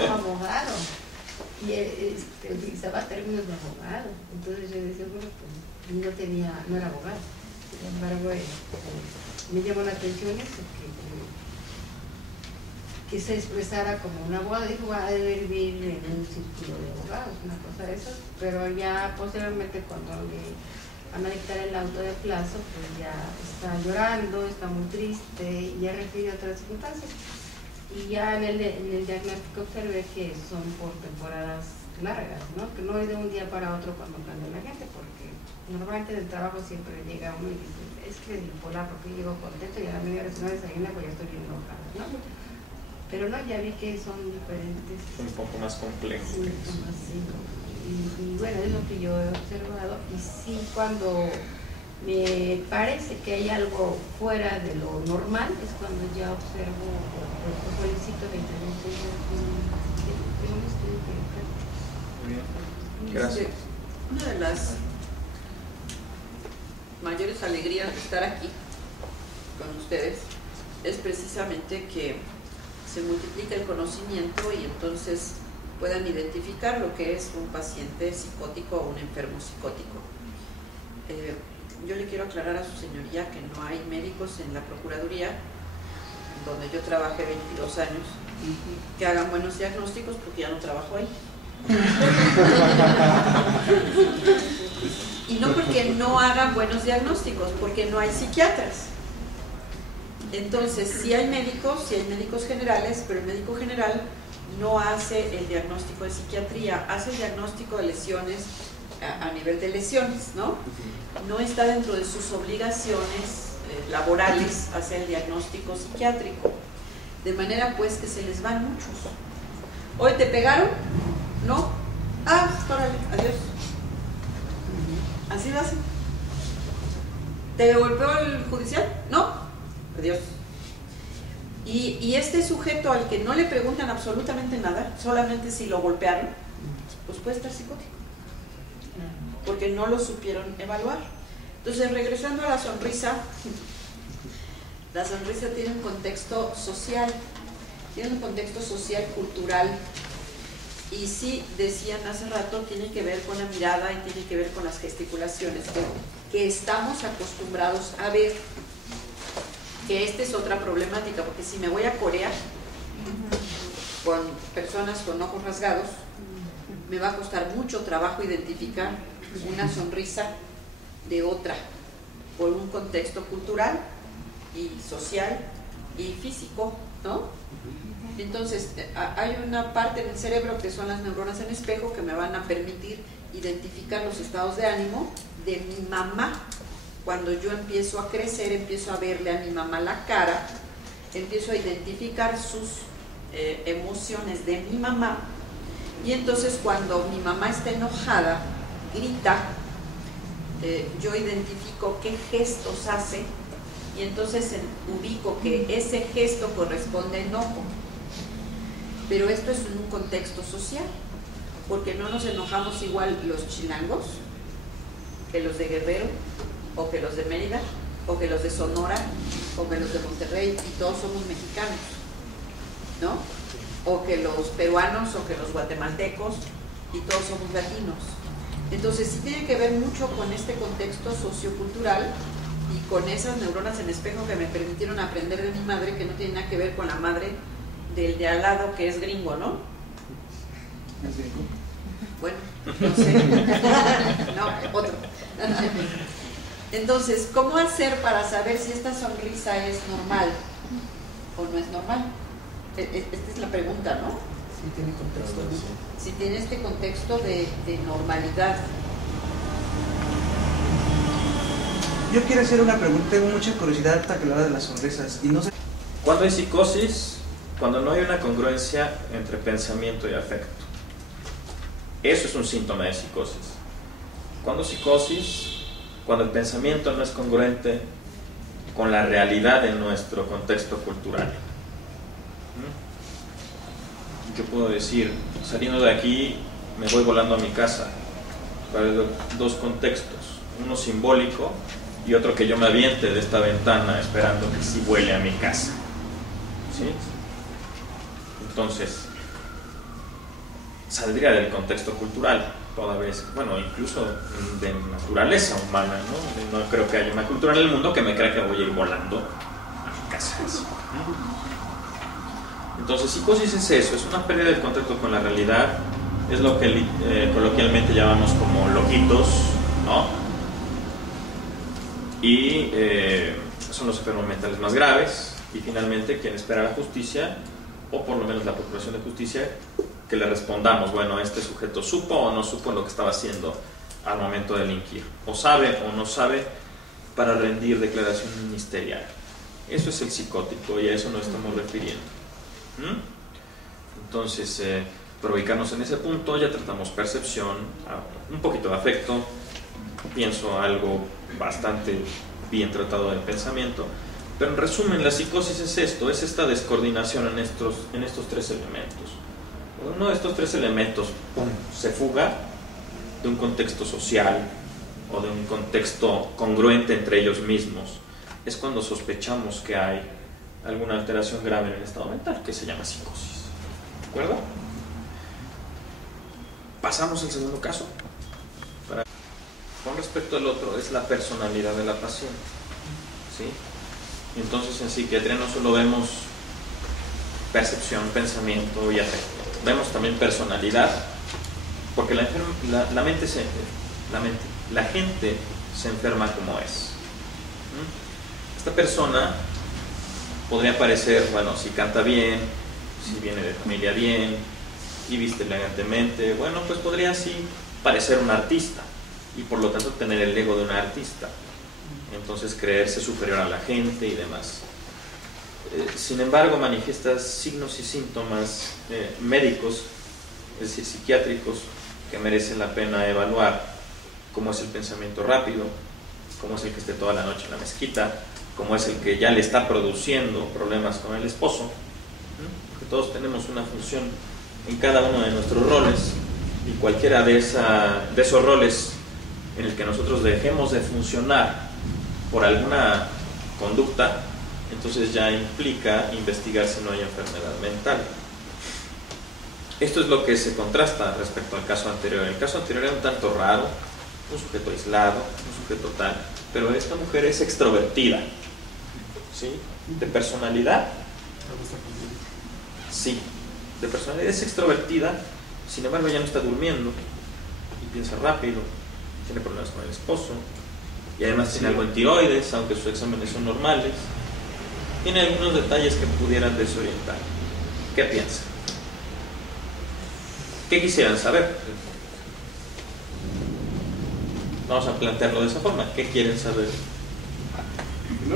Como abogado. Y utilizaba términos de abogado. Entonces yo decía, bueno, pues no era abogado. Sin embargo, me llamó la atención eso, que se expresara como un abogado. Dijo, va a vivir en un círculo de abogados, una cosa de esas. Pero ya posteriormente, cuando le van a dictar el auto de plazo, pues ya está llorando, está muy triste y ya refiere a otras circunstancias. Y ya en el diagnóstico observé que son por temporadas largas, ¿no? Que no es de un día para otro cuando cambia la gente, porque normalmente en el trabajo siempre llega uno y dice, es que es bipolar porque llego contento y a la media hora si no desayuna pues ya estoy bien enojada, ¿no? Pero no, ya vi que son diferentes. Un poco más complejos. Sí, y Y bueno, es lo que yo he observado. Y sí, cuando me parece que hay algo fuera de lo normal, es cuando ya observo o solicito la intervención de un estudio Muy bien. Gracias. Una de las mayores alegrías de estar aquí con ustedes es precisamente que se multiplica el conocimiento y entonces puedan identificar lo que es un paciente psicótico o un enfermo psicótico. Yo le quiero aclarar a su señoría que no hay médicos en la Procuraduría, donde yo trabajé 22 años, que hagan buenos diagnósticos porque ya no trabajo ahí. Y no porque no hagan buenos diagnósticos, porque no hay psiquiatras. Entonces, sí hay médicos generales, pero el médico general no hace el diagnóstico de psiquiatría, hace el diagnóstico de lesiones a nivel de lesiones, ¿no? No está dentro de sus obligaciones laborales hacer el diagnóstico psiquiátrico. De manera pues que se les van muchos. ¿Hoy te pegaron? ¿No? Ah, órale, adiós. Así lo hacen. ¿Te golpeó el judicial? No, adiós. Y este sujeto al que no le preguntan absolutamente nada, solamente si lo golpearon, pues puede estar psicótico, porque no lo supieron evaluar. Entonces, regresando a la sonrisa tiene un contexto social, cultural, y sí, decían hace rato, tiene que ver con la mirada y tiene que ver con las gesticulaciones que estamos acostumbrados a ver. Que esta es otra problemática, porque si me voy a Corea con personas con ojos rasgados, me va a costar mucho trabajo identificar una sonrisa de otra, por un contexto cultural y social y físico, ¿no? Entonces, hay una parte del cerebro que son las neuronas en espejo que me van a permitir identificar los estados de ánimo de mi mamá. Cuando yo empiezo a crecer, empiezo a verle a mi mamá la cara, empiezo a identificar sus emociones de mi mamá, y entonces cuando mi mamá está enojada, grita, yo identifico qué gestos hace, y entonces ubico que ese gesto corresponde a enojo. Pero esto es en un contexto social, porque no nos enojamos igual los chilangos que los de Guerrero, o que los de Mérida, o que los de Sonora, o que los de Monterrey, y todos somos mexicanos, ¿no? O que los peruanos, o que los guatemaltecos, y todos somos latinos. Entonces sí tiene que ver mucho con este contexto sociocultural y con esas neuronas en espejo que me permitieron aprender de mi madre, que no tiene nada que ver con la madre del de al lado que es gringo, ¿no? ¿Es gringo? Bueno, no sé. No, otro. Entonces, ¿cómo hacer para saber si esta sonrisa es normal o no es normal? Esta es la pregunta, ¿no? Sí, tiene contexto, ¿no? Si tiene este contexto de normalidad. Yo quiero hacer una pregunta, tengo mucha curiosidad hasta que habla de las sonrisas y no sé. Cuando hay psicosis, cuando no hay una congruencia entre pensamiento y afecto, eso es un síntoma de psicosis. Cuando psicosis, cuando el pensamiento no es congruente con la realidad de nuestro contexto cultural. Yo puedo decir, saliendo de aquí, me voy volando a mi casa, para dos contextos, uno simbólico y otro que yo me aviente de esta ventana esperando que sí vuele a mi casa. ¿Sí? Entonces, saldría del contexto cultural, toda vez, bueno, incluso de naturaleza humana, ¿no? No creo que haya una cultura en el mundo que me crea que voy a ir volando a mi casa. ¿Sí? Entonces, psicosis es eso, es una pérdida del contacto con la realidad, es lo que coloquialmente llamamos como loquitos, ¿no? Y son los enfermos mentales más graves, y finalmente quien espera la justicia, o por lo menos la procuración de justicia, que le respondamos, bueno, este sujeto supo o no supo lo que estaba haciendo al momento de delinquir, o sabe o no sabe, para rendir declaración ministerial. Eso es el psicótico y a eso nos estamos refiriendo. Entonces, Para ubicarnos en ese punto ya tratamos percepción, un poquito de afecto, pienso algo bastante bien tratado del pensamiento, pero en resumen la psicosis es esto, es esta descoordinación en estos tres elementos. Uno de estos tres elementos se fuga de un contexto social o de un contexto congruente entre ellos mismos, es cuando sospechamos que hay alguna alteración grave en el estado mental, que se llama psicosis. ¿De acuerdo? Pasamos al segundo caso. Con respecto al otro, es la personalidad de la paciente. ¿Sí? Entonces en psiquiatría no solo vemos percepción, pensamiento y afecto, vemos también personalidad, porque la gente se enferma como es. Esta persona podría parecer, bueno, si canta bien, si viene de familia bien y viste elegantemente, bueno, pues podría así parecer un artista y por lo tanto tener el ego de un artista, entonces creerse superior a la gente y demás. Sin embargo, manifiesta signos y síntomas médicos, es decir, psiquiátricos, que merecen la pena evaluar, como es el pensamiento rápido, como es el que esté toda la noche en la mezquita, como es el que ya le está produciendo problemas con el esposo, porque todos tenemos una función en cada uno de nuestros roles, y cualquiera de esos roles en el que nosotros dejemos de funcionar por alguna conducta, entonces ya implica investigar si no hay enfermedad mental. Esto es lo que se contrasta respecto al caso anterior. El caso anterior era un tanto raro, un sujeto aislado, un sujeto tal, pero esta mujer es extrovertida, ¿sí? De personalidad, sí, de personalidad es extrovertida, sin embargo ya no está durmiendo y piensa rápido, tiene problemas con el esposo y además tiene algo en tiroides, aunque sus exámenes son normales, tiene algunos detalles que pudieran desorientar. ¿Qué piensan? ¿Qué quisieran saber? Vamos a plantearlo de esa forma. ¿Qué quieren saber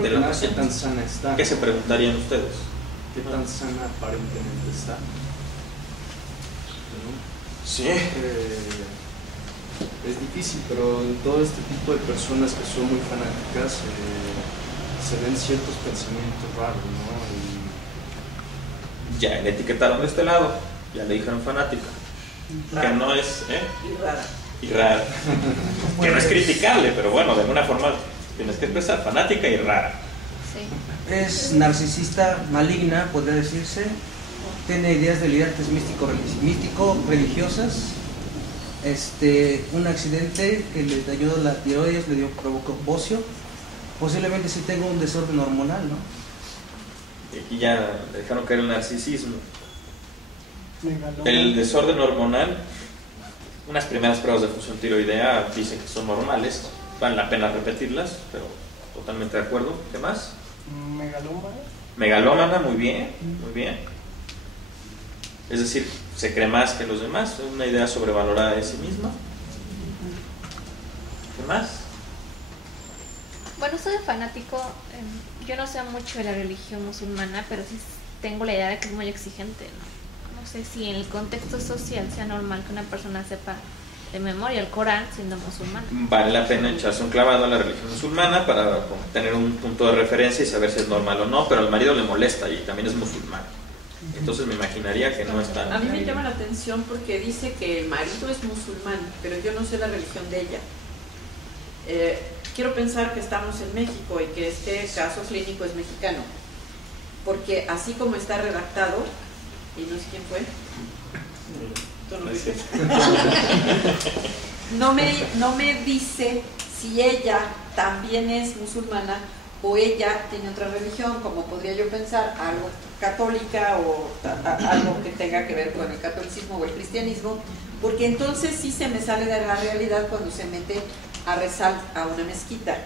de la paciente? ¿Qué tan sana está? ¿Qué se preguntarían ustedes? ¿Qué tan sana aparentemente está? Sí. Es difícil, pero en todo este tipo de personas que son muy fanáticas se ven ciertos pensamientos raros, ¿no? Ya le etiquetaron de este lado, ya le dijeron fanática, que no es... y rara. Que no es criticable, pero bueno, de alguna forma tienes que expresar fanática y rara. Sí. Es narcisista maligna, podría decirse. Tiene ideas delirantes místico-religiosas. Un accidente que le ayudó la tiroides, provocó bocio. Posiblemente sí tenga un desorden hormonal, ¿no? Y aquí ya le dejaron caer el narcisismo. El desorden hormonal, unas primeras pruebas de función tiroidea dicen que son normales, vale la pena repetirlas, pero totalmente de acuerdo. ¿Qué más? Megalómana. Megalómana, muy bien, muy bien. Es decir, se cree más que los demás, es una idea sobrevalorada de sí misma. ¿Qué más? Bueno, soy fanático, yo no sé mucho de la religión musulmana, pero sí tengo la idea de que es muy exigente, ¿no? No sé si en el contexto social sea normal que una persona sepa de memoria el Corán siendo musulmana. Vale la pena echarse un clavado a la religión musulmana para tener un punto de referencia y saber si es normal o no, pero al marido le molesta y también es musulmán. Entonces me imaginaría que no es tan... A mí me llama la atención porque dice que el marido es musulmán, pero yo no sé la religión de ella. Quiero pensar que estamos en México y que este caso clínico es mexicano, porque así como está redactado, y no sé quién fue, tú no dices. No me dice si ella también es musulmana o ella tiene otra religión, como podría yo pensar, algo católica o algo que tenga que ver con el catolicismo o el cristianismo, porque entonces sí se me sale de la realidad cuando se mete a rezar a una mezquita.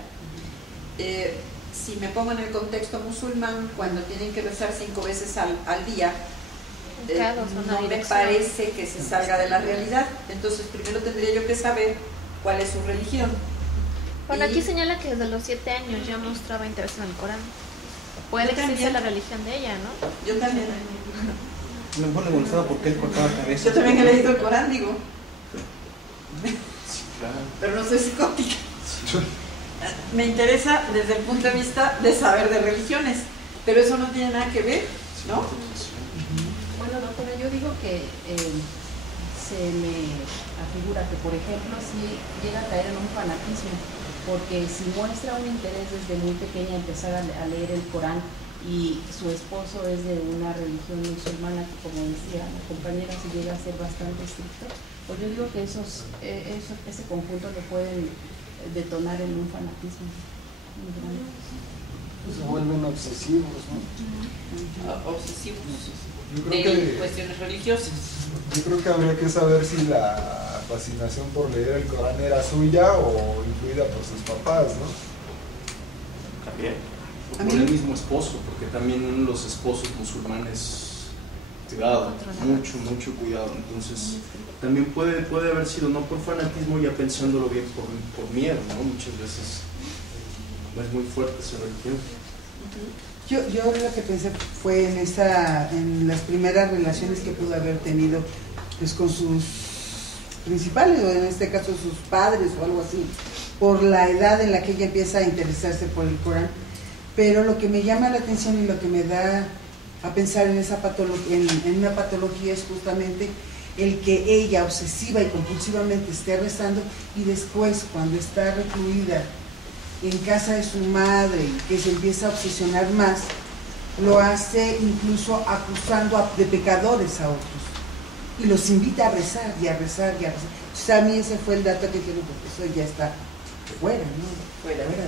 Si me pongo en el contexto musulmán, cuando tienen que rezar 5 veces al día, no me parece que se salga de la realidad. Entonces primero tendría yo que saber cuál es su religión. Bueno, aquí señala que desde los 7 años ya mostraba interés en el Corán. Puede que sea la religión de ella, ¿no? Yo también. me pone molestado porque él cortaba cabezas. Yo también he leído el Corán, digo. Sí, claro. Pero no soy psicótica. Sí. Me interesa desde el punto de vista de saber de religiones, pero eso no tiene nada que ver, ¿no? Bueno, doctora, yo digo que se me afigura que, por ejemplo, si llega a caer en un fanatismo, porque si muestra un interés desde muy pequeña empezar a leer el Corán y su esposo es de una religión musulmana que, como decía la compañera, si llega a ser bastante estricto, pues yo digo que ese conjunto lo pueden detonar en un fanatismo muy grande. Pues se vuelven obsesivos, ¿no? Obsesivos Yo creo de cuestiones religiosas. Yo creo que habría que saber si la fascinación por leer el Corán era suya o influida por sus papás, ¿no? También. O por el mismo esposo, porque también los esposos musulmanes, cuidado, mucho cuidado. Entonces, también puede haber sido no por fanatismo, ya pensándolo bien, por miedo, ¿no? Muchas veces no es muy fuerte esa religión. Yo lo que pensé fue en las primeras relaciones que pudo haber tenido pues con sus principales, o en este caso sus padres o algo así, por la edad en la que ella empieza a interesarse por el Corán. Pero lo que me llama la atención y lo que me da a pensar en esa en una patología es justamente el que ella obsesiva y compulsivamente esté rezando y después, cuando está recluida en casa de su madre y que se empieza a obsesionar más, lo hace incluso acusando de pecadores a otros y los invita a rezar y a rezar y a rezar. O sea, a mí ese fue el dato que quiero, porque eso ya está fuera, ¿no? Fuera de la...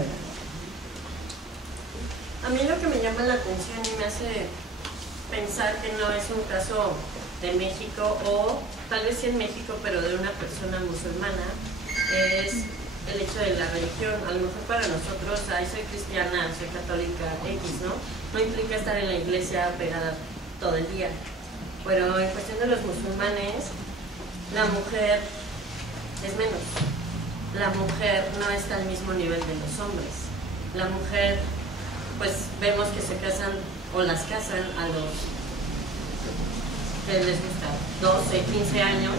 A mí lo que me llama la atención y me hace pensar que no es un caso de México, o tal vez sí en México, pero de una persona musulmana, es el hecho de la religión. A lo mejor para nosotros, ay, soy cristiana, soy católica, X, ¿no? No implica estar en la iglesia pegada todo el día. Pero en cuestión de los musulmanes, la mujer es menos. La mujer no está al mismo nivel de los hombres. La mujer, pues vemos que se casan o las casan a los que les gusta 12, 15 años,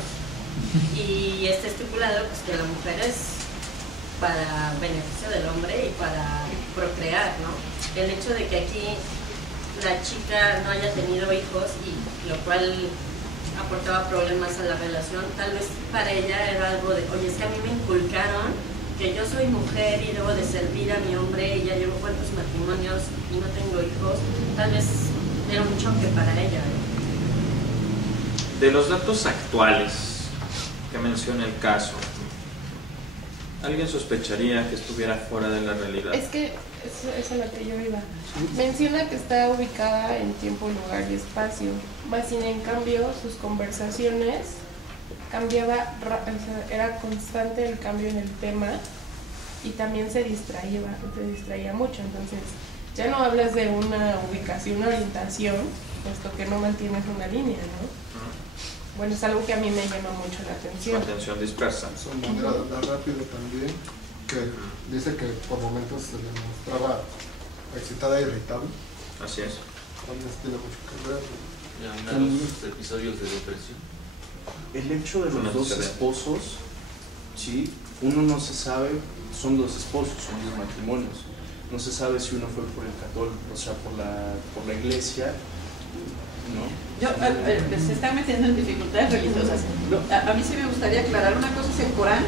y está estipulado pues que la mujer es para beneficio del hombre y para procrear, ¿no? El hecho de que aquí la chica no haya tenido hijos, y lo cual aportaba problemas a la relación, tal vez para ella era algo de, oye, es que a mí me inculcaron que yo soy mujer y debo de servir a mi hombre y ya llevo cuántos matrimonios y no tengo hijos. Tal vez era un choque para ella, ¿no? De los datos actuales que menciona el caso, ¿alguien sospecharía que estuviera fuera de la realidad? Es que eso es a lo que yo iba. Menciona que está ubicada en tiempo, lugar y espacio, más sin en cambio sus conversaciones cambiaba, o sea, era constante el cambio en el tema y también se distraía mucho. Entonces ya no hablas de una ubicación, una orientación, puesto que no mantienes una línea, ¿no? Bueno, es algo que a mí me llama mucho la atención. La atención dispersa. Su manera de hablar rápido también, que dice que por momentos se le mostraba excitada e irritable. Así es. También tiene mucho que ver. Los episodios de depresión. El hecho de los dos esposos, sí, uno no se sabe, son dos esposos, son dos matrimonios. No se sabe si uno fue por el católico, o sea, por la iglesia, ¿no? Se están metiendo en dificultades religiosas. A mí sí me gustaría aclarar, una cosa es el Corán,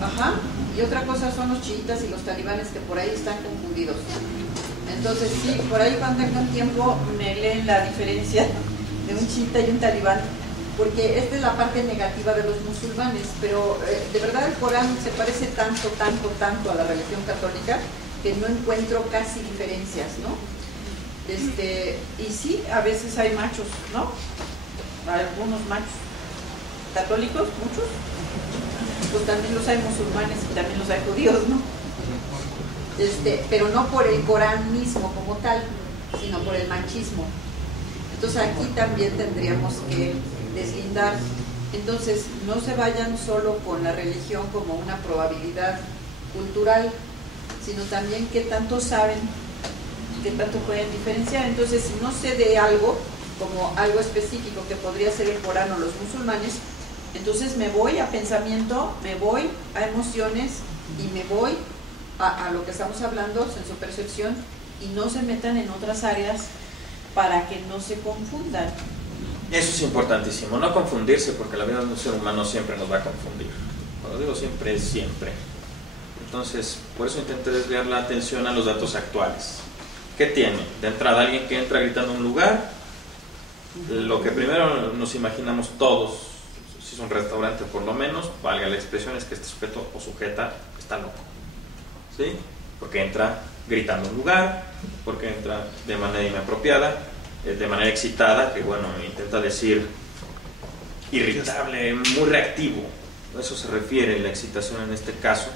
ajá, y otra cosa son los chiitas y los talibanes, que por ahí están confundidos. Entonces sí, por ahí cuando tengan tiempo me leen la diferencia de un chiita y un talibán, porque esta es la parte negativa de los musulmanes, pero de verdad el Corán se parece tanto a la religión católica que no encuentro casi diferencias, ¿no? Y sí, a veces hay machos, ¿no? Algunos machos católicos, muchos, pues también los hay musulmanes y también los hay judíos, ¿no? Pero no por el Corán mismo como tal, sino por el machismo. Entonces aquí también tendríamos que deslindar. Entonces no se vayan solo con la religión como una probabilidad cultural, sino también qué tanto saben, qué tanto pueden diferenciar. Entonces si no sé de algo, como algo específico que podría ser el Corán o los musulmanes, entonces me voy a pensamiento, me voy a emociones y me voy a lo que estamos hablando, sensopercepción, y no se metan en otras áreas para que no se confundan. Eso es importantísimo, no confundirse, porque la vida de un ser humano siempre nos va a confundir. Cuando digo siempre, es siempre. Entonces, por eso intenté desviar la atención a los datos actuales. ¿Qué tiene? De entrada, alguien que entra gritando a un lugar, lo que primero nos imaginamos todos, si es un restaurante por lo menos, valga la expresión, es que este sujeto o sujeta está loco. ¿Sí? Porque entra gritando a un lugar, porque entra de manera inapropiada, de manera excitada, que bueno, intenta decir irritable, muy reactivo. A eso se refiere la excitación en este caso.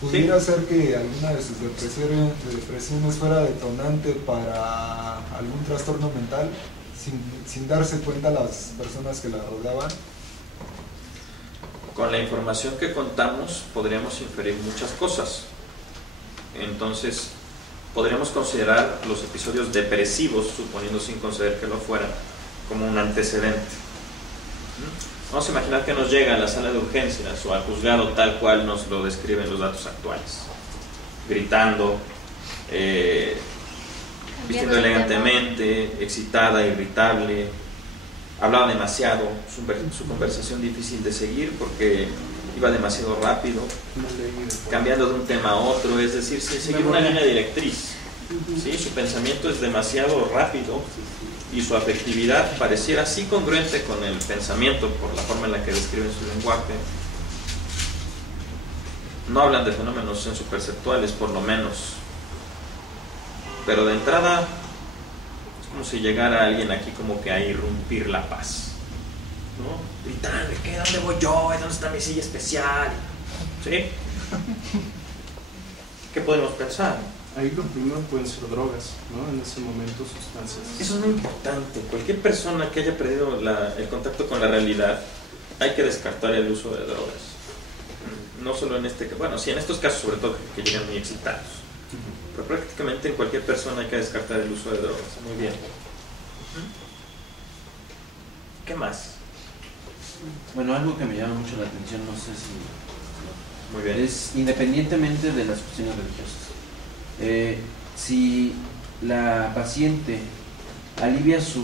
¿Pudiera ser que alguna de sus depresiones fuera detonante para algún trastorno mental sin darse cuenta las personas que la rodeaban? Con la información que contamos podríamos inferir muchas cosas. Entonces, podríamos considerar los episodios depresivos, suponiendo sin conceder que lo fueran, como un antecedente. Vamos a imaginar que nos llega a la sala de urgencias o al juzgado tal cual nos lo describen los datos actuales, gritando, vistiendo elegantemente, excitada, irritable, hablaba demasiado, su conversación difícil de seguir porque iba demasiado rápido, cambiando de un tema a otro, es decir, sin seguir una línea directriz. ¿Sí? Su pensamiento es demasiado rápido y su afectividad pareciera así congruente con el pensamiento por la forma en la que describen su lenguaje. No hablan de fenómenos sensoperceptuales, por lo menos, pero de entrada es como si llegara alguien aquí como que a irrumpir la paz, ¿no? Gritando, ¿qué? ¿Dónde voy yo? ¿Dónde está mi silla especial? ¿Sí? ¿Qué podemos pensar? Ahí lo primero pueden ser drogas, ¿no? En ese momento sustancias. Eso es muy importante. Cualquier persona que haya perdido el contacto con la realidad, hay que descartar el uso de drogas. No solo en bueno, sí, en estos casos sobre todo que llegan muy excitados. Pero prácticamente en cualquier persona hay que descartar el uso de drogas. Muy bien. ¿Qué más? Bueno, algo que me llama mucho la atención, no sé si... Muy bien. Es independientemente de las cuestiones religiosas. Si la paciente alivia su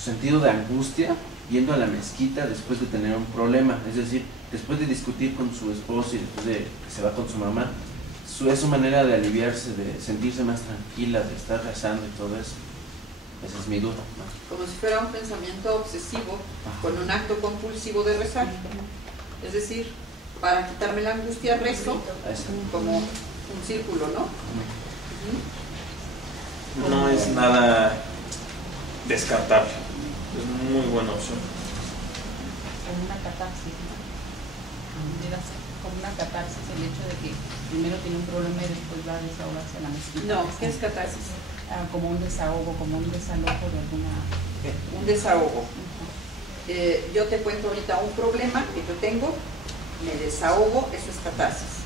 sentido de angustia yendo a la mezquita después de tener un problema, es decir, después de discutir con su esposo y después de que se va con su mamá, es su manera de aliviarse, de sentirse más tranquila, de estar rezando y todo eso. Esa es mi duda, ¿no? Como si fuera un pensamiento obsesivo con un acto compulsivo de rezar. Es decir, para quitarme la angustia rezo como un círculo, ¿no? No es nada descartable. Es muy buena opción. Como una catarsis, ¿no? Como una catarsis, el hecho de que primero tiene un problema y después va a desahogarse a la mezquita. No, ¿qué es catarsis? Como un desahogo, como un desalojo de alguna... Un desahogo. Yo te cuento ahorita un problema que yo tengo, me desahogo, eso es catarsis.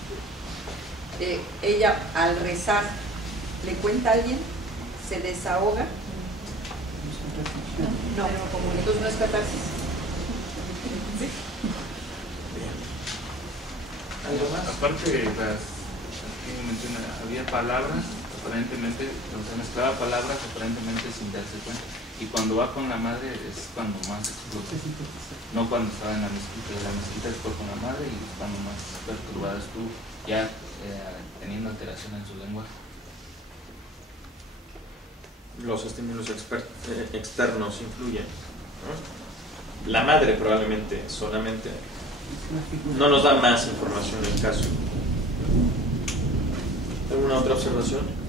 Ella al rezar le cuenta a alguien, se desahoga. No, entonces no es catarsis. ¿Sí? ¿Algo más? Aparte, aquí menciona, había palabras, aparentemente, se mezclaba palabras aparentemente sin darse cuenta. Y cuando va con la madre es cuando más explota. No cuando estaba en la mezquita después con la madre y cuando más perturbada estuvo, ya teniendo alteración en su lenguaje. Los estímulos externos influyen, ¿no? La madre probablemente solamente no nos da más información en el caso. ¿Alguna otra observación?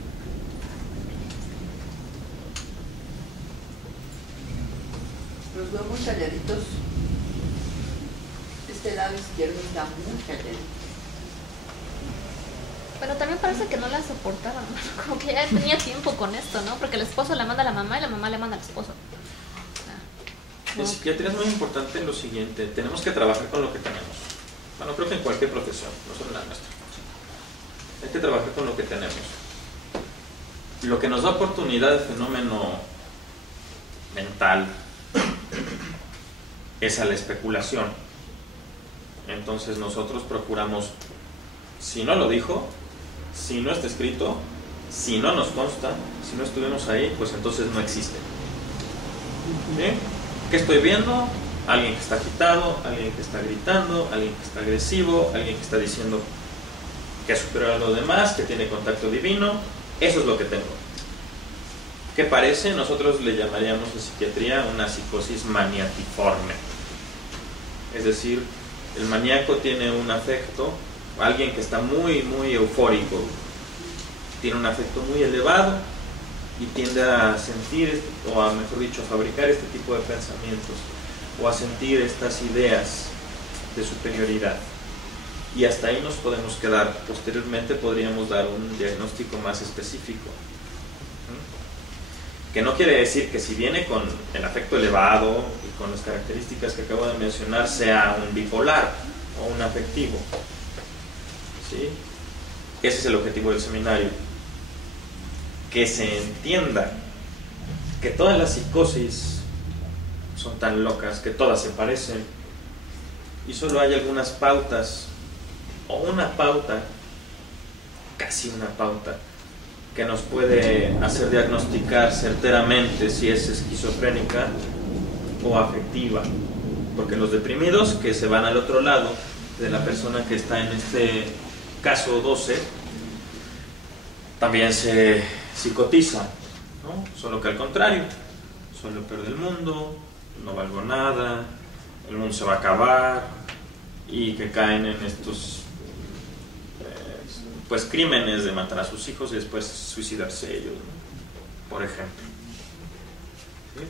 Los veo muy calladitos. Este lado izquierdo está muy calladito. Pero también parece que no la soportaban, ¿no? Como que ya tenía tiempo con esto, ¿no? Porque el esposo la manda a la mamá y la mamá le manda al esposo. En psiquiatría es muy importante lo siguiente: tenemos que trabajar con lo que tenemos. Bueno, creo que en cualquier profesión, no solo en la nuestra. Hay que trabajar con lo que tenemos. Lo que nos da oportunidad de fenómeno mental es a la especulación. Entonces nosotros procuramos, si no lo dijo, si no está escrito, si no nos consta, si no estuvimos ahí, pues entonces no existe. ¿Sí? ¿Qué estoy viendo? Alguien que está agitado, alguien que está gritando, alguien que está agresivo, alguien que está diciendo que es superior a los demás, que tiene contacto divino. Eso es lo que tengo. ¿Qué parece? Nosotros le llamaríamos en psiquiatría una psicosis maniatiforme. Es decir, el maníaco tiene un afecto, alguien que está muy eufórico, tiene un afecto muy elevado y tiende a sentir, o a mejor dicho, a fabricar este tipo de pensamientos, o a sentir estas ideas de superioridad. Y hasta ahí nos podemos quedar. Posteriormente podríamos dar un diagnóstico más específico. Que no quiere decir que si viene con el afecto elevado y con las características que acabo de mencionar sea un bipolar o un afectivo. ¿Sí? Ese es el objetivo del seminario. Que se entienda que todas las psicosis son tan locas, que todas se parecen, y solo hay algunas pautas, o una pauta, casi una pauta, que nos puede hacer diagnosticar certeramente si es esquizofrénica o afectiva. Porque los deprimidos, que se van al otro lado de la persona que está en este caso 12, también se psicotizan, ¿no? Solo que al contrario, soy lo peor del mundo, no valgo nada, el mundo se va a acabar, y que caen en estos pues crímenes de matar a sus hijos y después suicidarse ellos, ¿no? Por ejemplo. ¿Sí?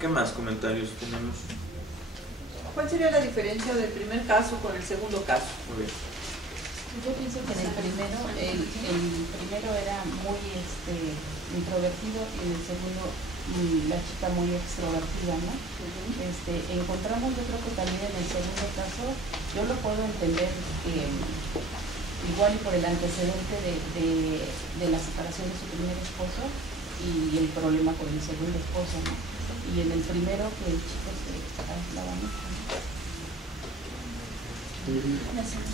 ¿Qué más comentarios tenemos? ¿Cuál sería la diferencia del primer caso con el segundo caso? Muy bien. Yo pienso que en el primero era muy introvertido y en el segundo la chica muy extrovertida, ¿no? Encontramos, yo creo que también en el segundo caso, yo lo puedo entender igual y por el antecedente de la separación de su primer esposo y el problema con el segundo esposo, ¿no? Y en el primero que el chico se aislaba mucho.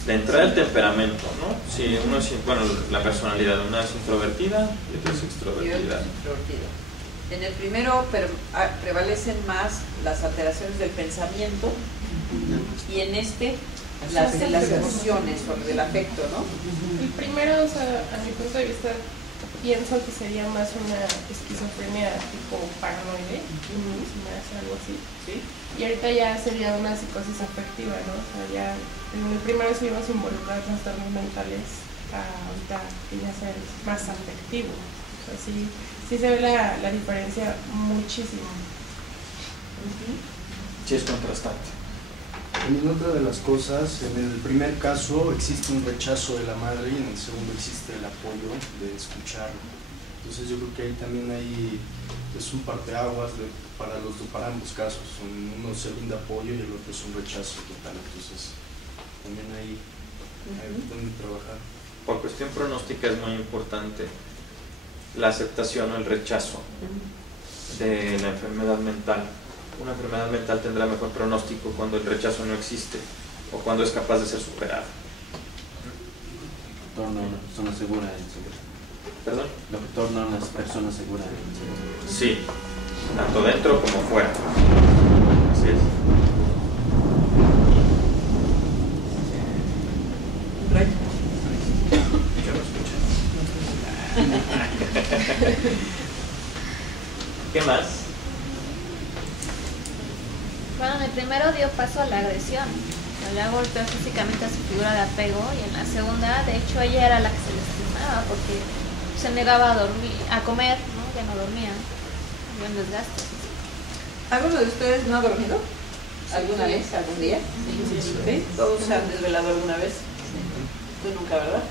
De entrada el temperamento, ¿no? Si uno es, bueno, la personalidad, una es introvertida y otra es extrovertida. En el primero prevalecen más las alteraciones del pensamiento y en este las de las emociones o del afecto, ¿no? El primero, o sea, a mi punto de vista, pienso que sería más una esquizofrenia tipo paranoide, si me hace algo así. ¿Sí? Y ahorita ya sería una psicosis afectiva, ¿no? O sea, ya en el primero sí ibas a involucrar trastornos mentales, ahorita que ya sea más afectivo. O sea, sí se ve la diferencia muchísimo. Sí, es contrastante. También otra de las cosas, en el primer caso existe un rechazo de la madre y en el segundo existe el apoyo de escucharlo. Entonces yo creo que ahí también es un parteaguas para ambos casos. Uno se brinda apoyo y el otro es un rechazo total. Entonces también hay donde trabajar. Por cuestión pronóstica es muy importante la aceptación o el rechazo de la enfermedad mental. Una enfermedad mental tendrá mejor pronóstico cuando el rechazo no existe o cuando es capaz de ser superado. Torna a una persona segura en seguridad. ¿Perdón? Lo que torna a una persona segura en seguridad. Sí, tanto dentro como fuera. Así es. Yo no escucho. ¿Qué más? Bueno, en el primero dio paso a la agresión. Le golpeó físicamente a su figura de apego y en la segunda, de hecho, ella era la que se lastimaba porque se negaba a dormir, a comer, ¿no? Ya no dormía. Había un desgaste. ¿Alguno de ustedes no ha dormido? ¿Alguna vez? ¿Algún día? Sí. ¿Todos se han desvelado alguna vez? Tú nunca, ¿verdad?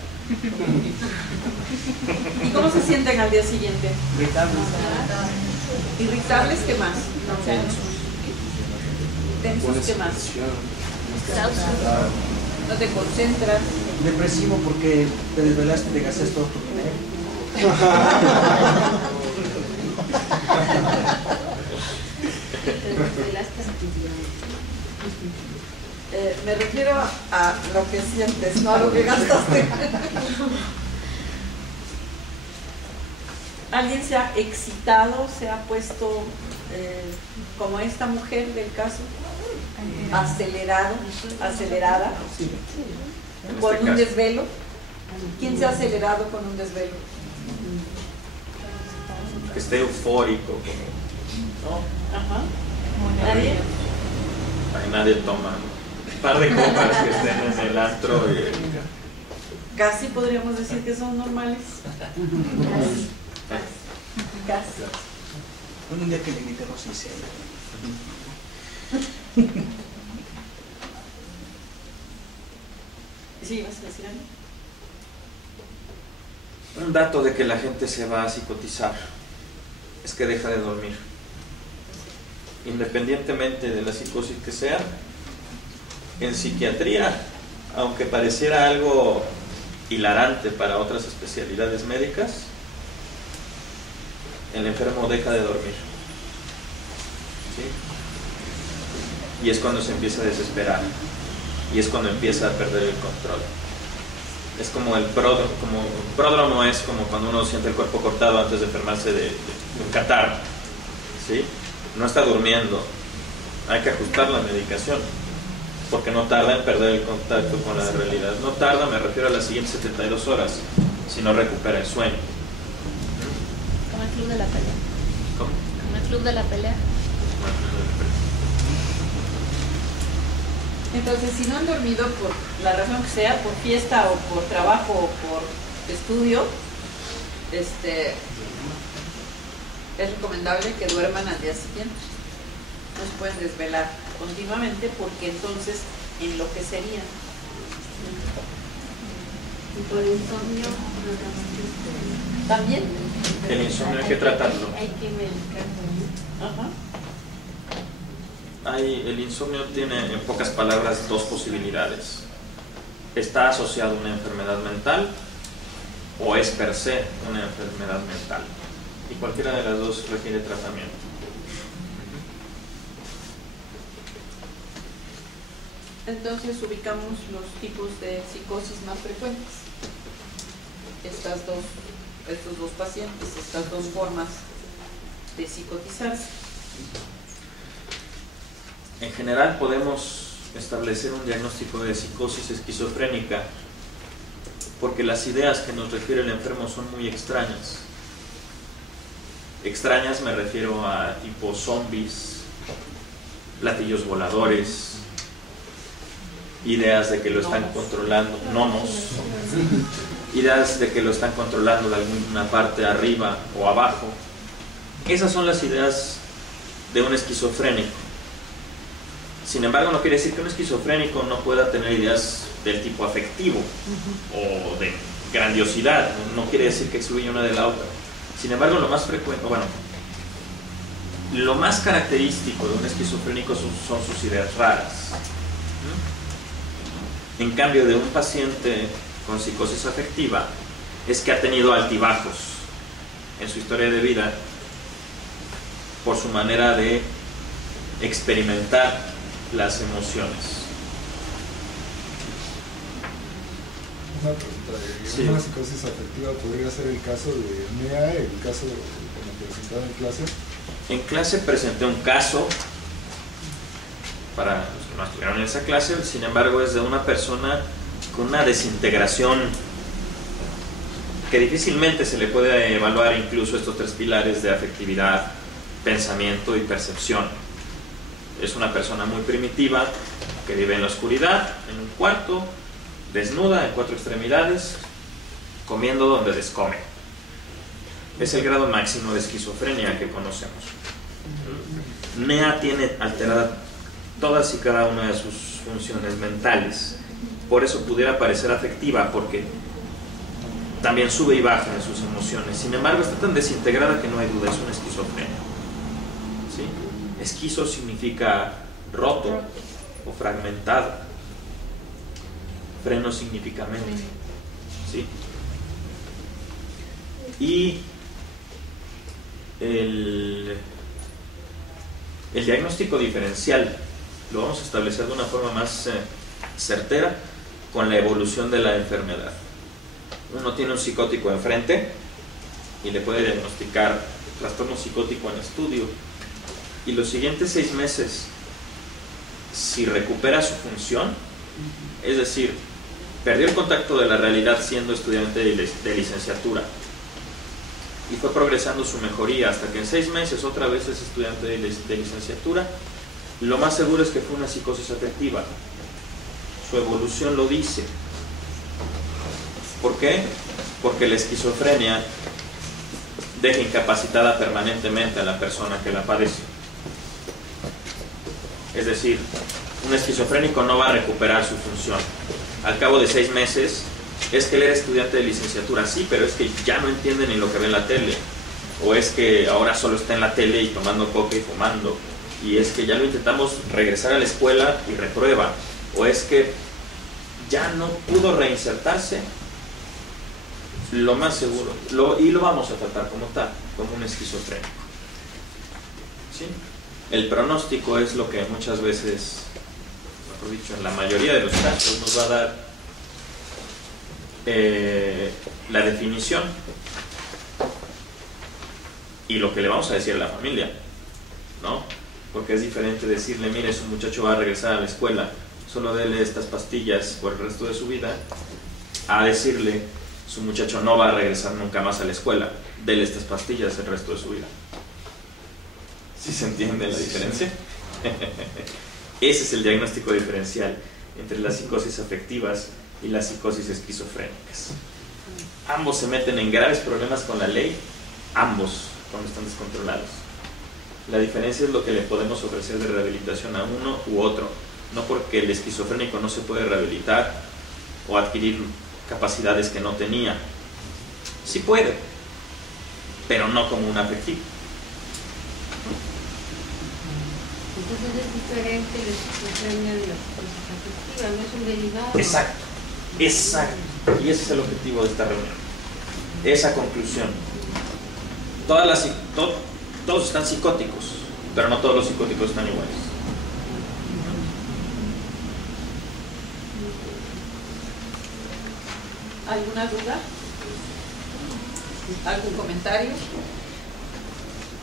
¿Y cómo se sienten al día siguiente? Irritables. ¿Irritables? ¿Qué más? ¿Tensos? ¿Qué más? ¿No te concentras? Depresivo porque te desvelaste y te gastaste todo tu dinero. Me refiero a lo que sientes, no a lo que gastaste. ¿Alguien se ha excitado, se ha puesto como esta mujer del caso? Acelerada por un desvelo. ¿Quién se ha acelerado con un desvelo? Que esté eufórico. ¿No? Ajá. ¿Nadie? Ay, nadie toma un par de copas que estén en el antro y... Casi podríamos decir que son normales. Casi. Un día que le grité Rosicea. ¿Sí vas a decir algo? Un dato de que la gente se va a psicotizar es que deja de dormir. Independientemente de la psicosis que sea, en psiquiatría, aunque pareciera algo hilarante para otras especialidades médicas, el enfermo deja de dormir. ¿Sí? Y es cuando se empieza a desesperar. Y es cuando empieza a perder el control. Es como el pródromo es como cuando uno siente el cuerpo cortado antes de enfermarse de un catarro. ¿Sí? No está durmiendo. Hay que ajustar la medicación. Porque no tarda en perder el contacto con la realidad. No tarda, me refiero a las siguientes 72 horas, si no recupera el sueño. Como el club de la pelea. ¿Cómo? Como el club de la pelea. Entonces, si no han dormido por la razón que sea, por fiesta o por trabajo o por estudio, es recomendable que duerman al día siguiente. No se pueden desvelar continuamente porque entonces enloquecerían. Y por insomnio, también. El insomnio hay que tratarlo. Hay que medicarlo. Ajá. El insomnio tiene, en pocas palabras, dos posibilidades. Está asociado a una enfermedad mental o es per se una enfermedad mental. Y cualquiera de las dos requiere tratamiento. Entonces ubicamos los tipos de psicosis más frecuentes. Estos dos pacientes, estas dos formas de psicotizarse. En general podemos establecer un diagnóstico de psicosis esquizofrénica porque las ideas que nos refiere el enfermo son muy extrañas. Extrañas me refiero a tipo zombies, platillos voladores, ideas de que lo están controlando, gnomos, ideas de que lo están controlando de alguna parte arriba o abajo. Esas son las ideas de un esquizofrénico. Sin embargo, no quiere decir que un esquizofrénico no pueda tener ideas del tipo afectivo o de grandiosidad. No quiere decir que excluya una de la otra. Sin embargo, lo más frecuente, lo más característico de un esquizofrénico son sus ideas raras. En cambio, de un paciente con psicosis afectiva es que ha tenido altibajos en su historia de vida por su manera de experimentar las emociones. Una pregunta, Sí. ¿una psicosis afectiva podría ser el caso de NEA, el caso que me presentaron en clase? En clase presenté un caso para los que no estuvieron en esa clase, sin embargo es de una persona con una desintegración que difícilmente se le puede evaluar incluso estos tres pilares de afectividad, pensamiento y percepción. Es una persona muy primitiva que vive en la oscuridad, en un cuarto, desnuda, en 4 extremidades, comiendo donde descome. Es el grado máximo de esquizofrenia que conocemos. NEA tiene alterada todas y cada una de sus funciones mentales. Por eso pudiera parecer afectiva, porque también sube y baja en sus emociones. Sin embargo, está tan desintegrada que no hay duda, es una esquizofrenia. ¿Sí? Esquizo significa roto o fragmentado. Freno significa mente. ¿Sí? Y el diagnóstico diferencial lo vamos a establecer de una forma más certera con la evolución de la enfermedad. Uno tiene un psicótico enfrente y le puede diagnosticar trastorno psicótico en estudio, y los siguientes 6 meses, si recupera su función, es decir, perdió el contacto de la realidad siendo estudiante de licenciatura y fue progresando su mejoría hasta que en 6 meses otra vez es estudiante de licenciatura, lo más seguro es que fue una psicosis afectiva. Su evolución lo dice. ¿Por qué? Porque la esquizofrenia deja incapacitada permanentemente a la persona que la padece. Es decir, un esquizofrénico no va a recuperar su función. Al cabo de 6 meses, es que él era estudiante de licenciatura, sí, pero es que ya no entiende ni lo que ve en la tele. O es que ahora solo está en la tele y tomando coca y fumando. Y es que ya lo intentamos regresar a la escuela y reprueba. O es que ya no pudo reinsertarse. Lo más seguro, y lo vamos a tratar como tal, como un esquizofrénico. ¿Sí? El pronóstico es lo que muchas veces, mejor dicho, en la mayoría de los casos nos va a dar la definición y lo que le vamos a decir a la familia, ¿no? Porque es diferente decirle, mire, su muchacho va a regresar a la escuela, solo dele estas pastillas por el resto de su vida, a decirle, su muchacho no va a regresar nunca más a la escuela, dele estas pastillas el resto de su vida. ¿Sí se entiende la diferencia? Ese es el diagnóstico diferencial entre las psicosis afectivas y las psicosis esquizofrénicas. Ambos se meten en graves problemas con la ley, ambos cuando están descontrolados. La diferencia es lo que le podemos ofrecer de rehabilitación a uno u otro, no porque el esquizofrénico no se puede rehabilitar o adquirir capacidades que no tenía. Sí puede, pero no como un afectivo. Entonces es diferente la esquizofrenia de la psicosis afectiva, no es un derivado. Exacto, exacto. Y ese es el objetivo de esta reunión. Esa conclusión. Todos están psicóticos, pero no todos los psicóticos están iguales. ¿Alguna duda? ¿Algún comentario?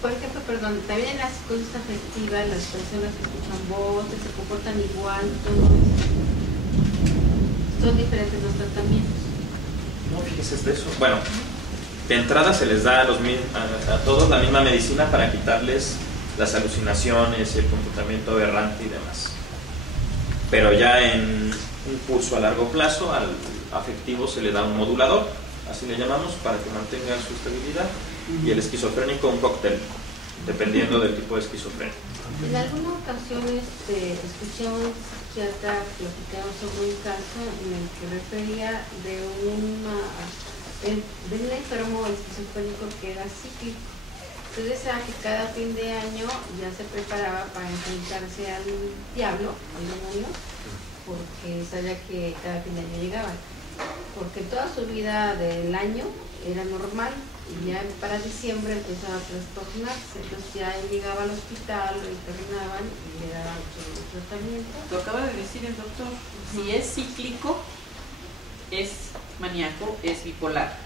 Por ejemplo, perdón, también en la psicosis afectiva las personas que escuchan voces se comportan igual, todo eso. Son diferentes los tratamientos. No, fíjese de eso. Bueno, de entrada se les da a todos la misma medicina para quitarles las alucinaciones, el comportamiento aberrante y demás. Pero ya en un curso a largo plazo, al afectivo se le da un modulador, así le llamamos, para que mantenga su estabilidad, y el esquizofrénico un cóctel, dependiendo del tipo de esquizofrenia. En alguna ocasión escuché a un psiquiatra platicar sobre un caso en el que refería de un enfermo esquizofrénico que era psíquico. Entonces decía que cada fin de año ya se preparaba para enfrentarse al diablo, al demonio, porque sabía que cada fin de año llegaba. Porque toda su vida del año era normal y ya para diciembre empezaba a trastornarse. Entonces ya él llegaba al hospital, lo internaban y le daban su tratamiento. Lo acaba de decir el doctor, si es cíclico, es maníaco, es bipolar.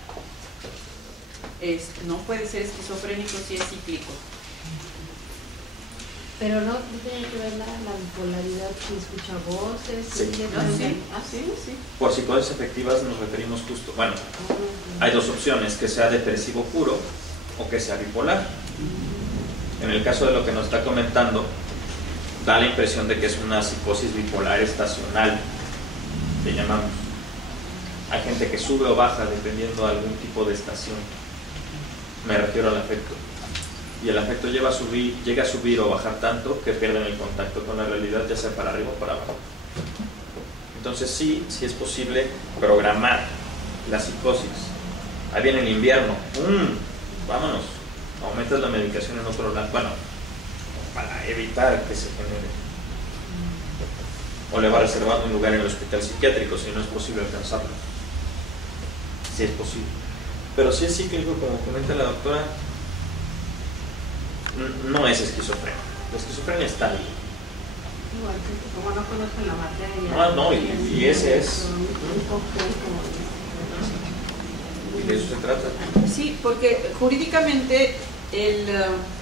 No puede ser esquizofrénico si es cíclico. Pero no tiene que ver la bipolaridad, si escucha voces. Sí. Sí. Por psicosis afectivas nos referimos justo, bueno, hay dos opciones, que sea depresivo puro o que sea bipolar. En el caso de lo que nos está comentando, da la impresión de que es una psicosis bipolar estacional, le llamamos. Hay gente que sube o baja dependiendo de algún tipo de estación. Me refiero al afecto. Y el afecto llega a subir o bajar tanto que pierden el contacto con la realidad, ya sea para arriba o para abajo. Entonces sí es posible programar la psicosis. Ahí viene el invierno, vámonos, aumentas la medicación en otro lado, bueno, para evitar que se genere. O le va reservando un lugar en el hospital psiquiátrico si no es posible alcanzarlo. Sí es posible. Pero si es cíclico, como comenta la doctora, no es esquizofrenia. La esquizofrenia está ahí. Igual que como no conocen la materia. No, y ese es. Y de eso se trata. Sí, porque jurídicamente el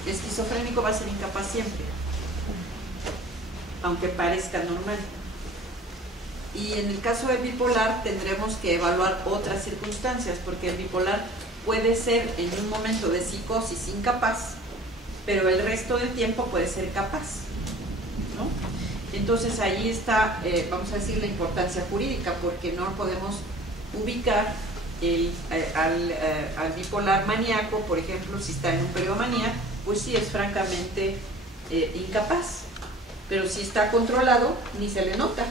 esquizofrénico va a ser incapaz siempre, aunque parezca normal. Y en el caso del bipolar tendremos que evaluar otras circunstancias, porque el bipolar puede ser en un momento de psicosis incapaz, pero el resto del tiempo puede ser capaz, ¿no? Entonces ahí está, vamos a decir, la importancia jurídica, porque no podemos ubicar al bipolar maníaco, por ejemplo, si está en un periodo manía, pues sí es francamente incapaz, pero si está controlado, ni se le nota.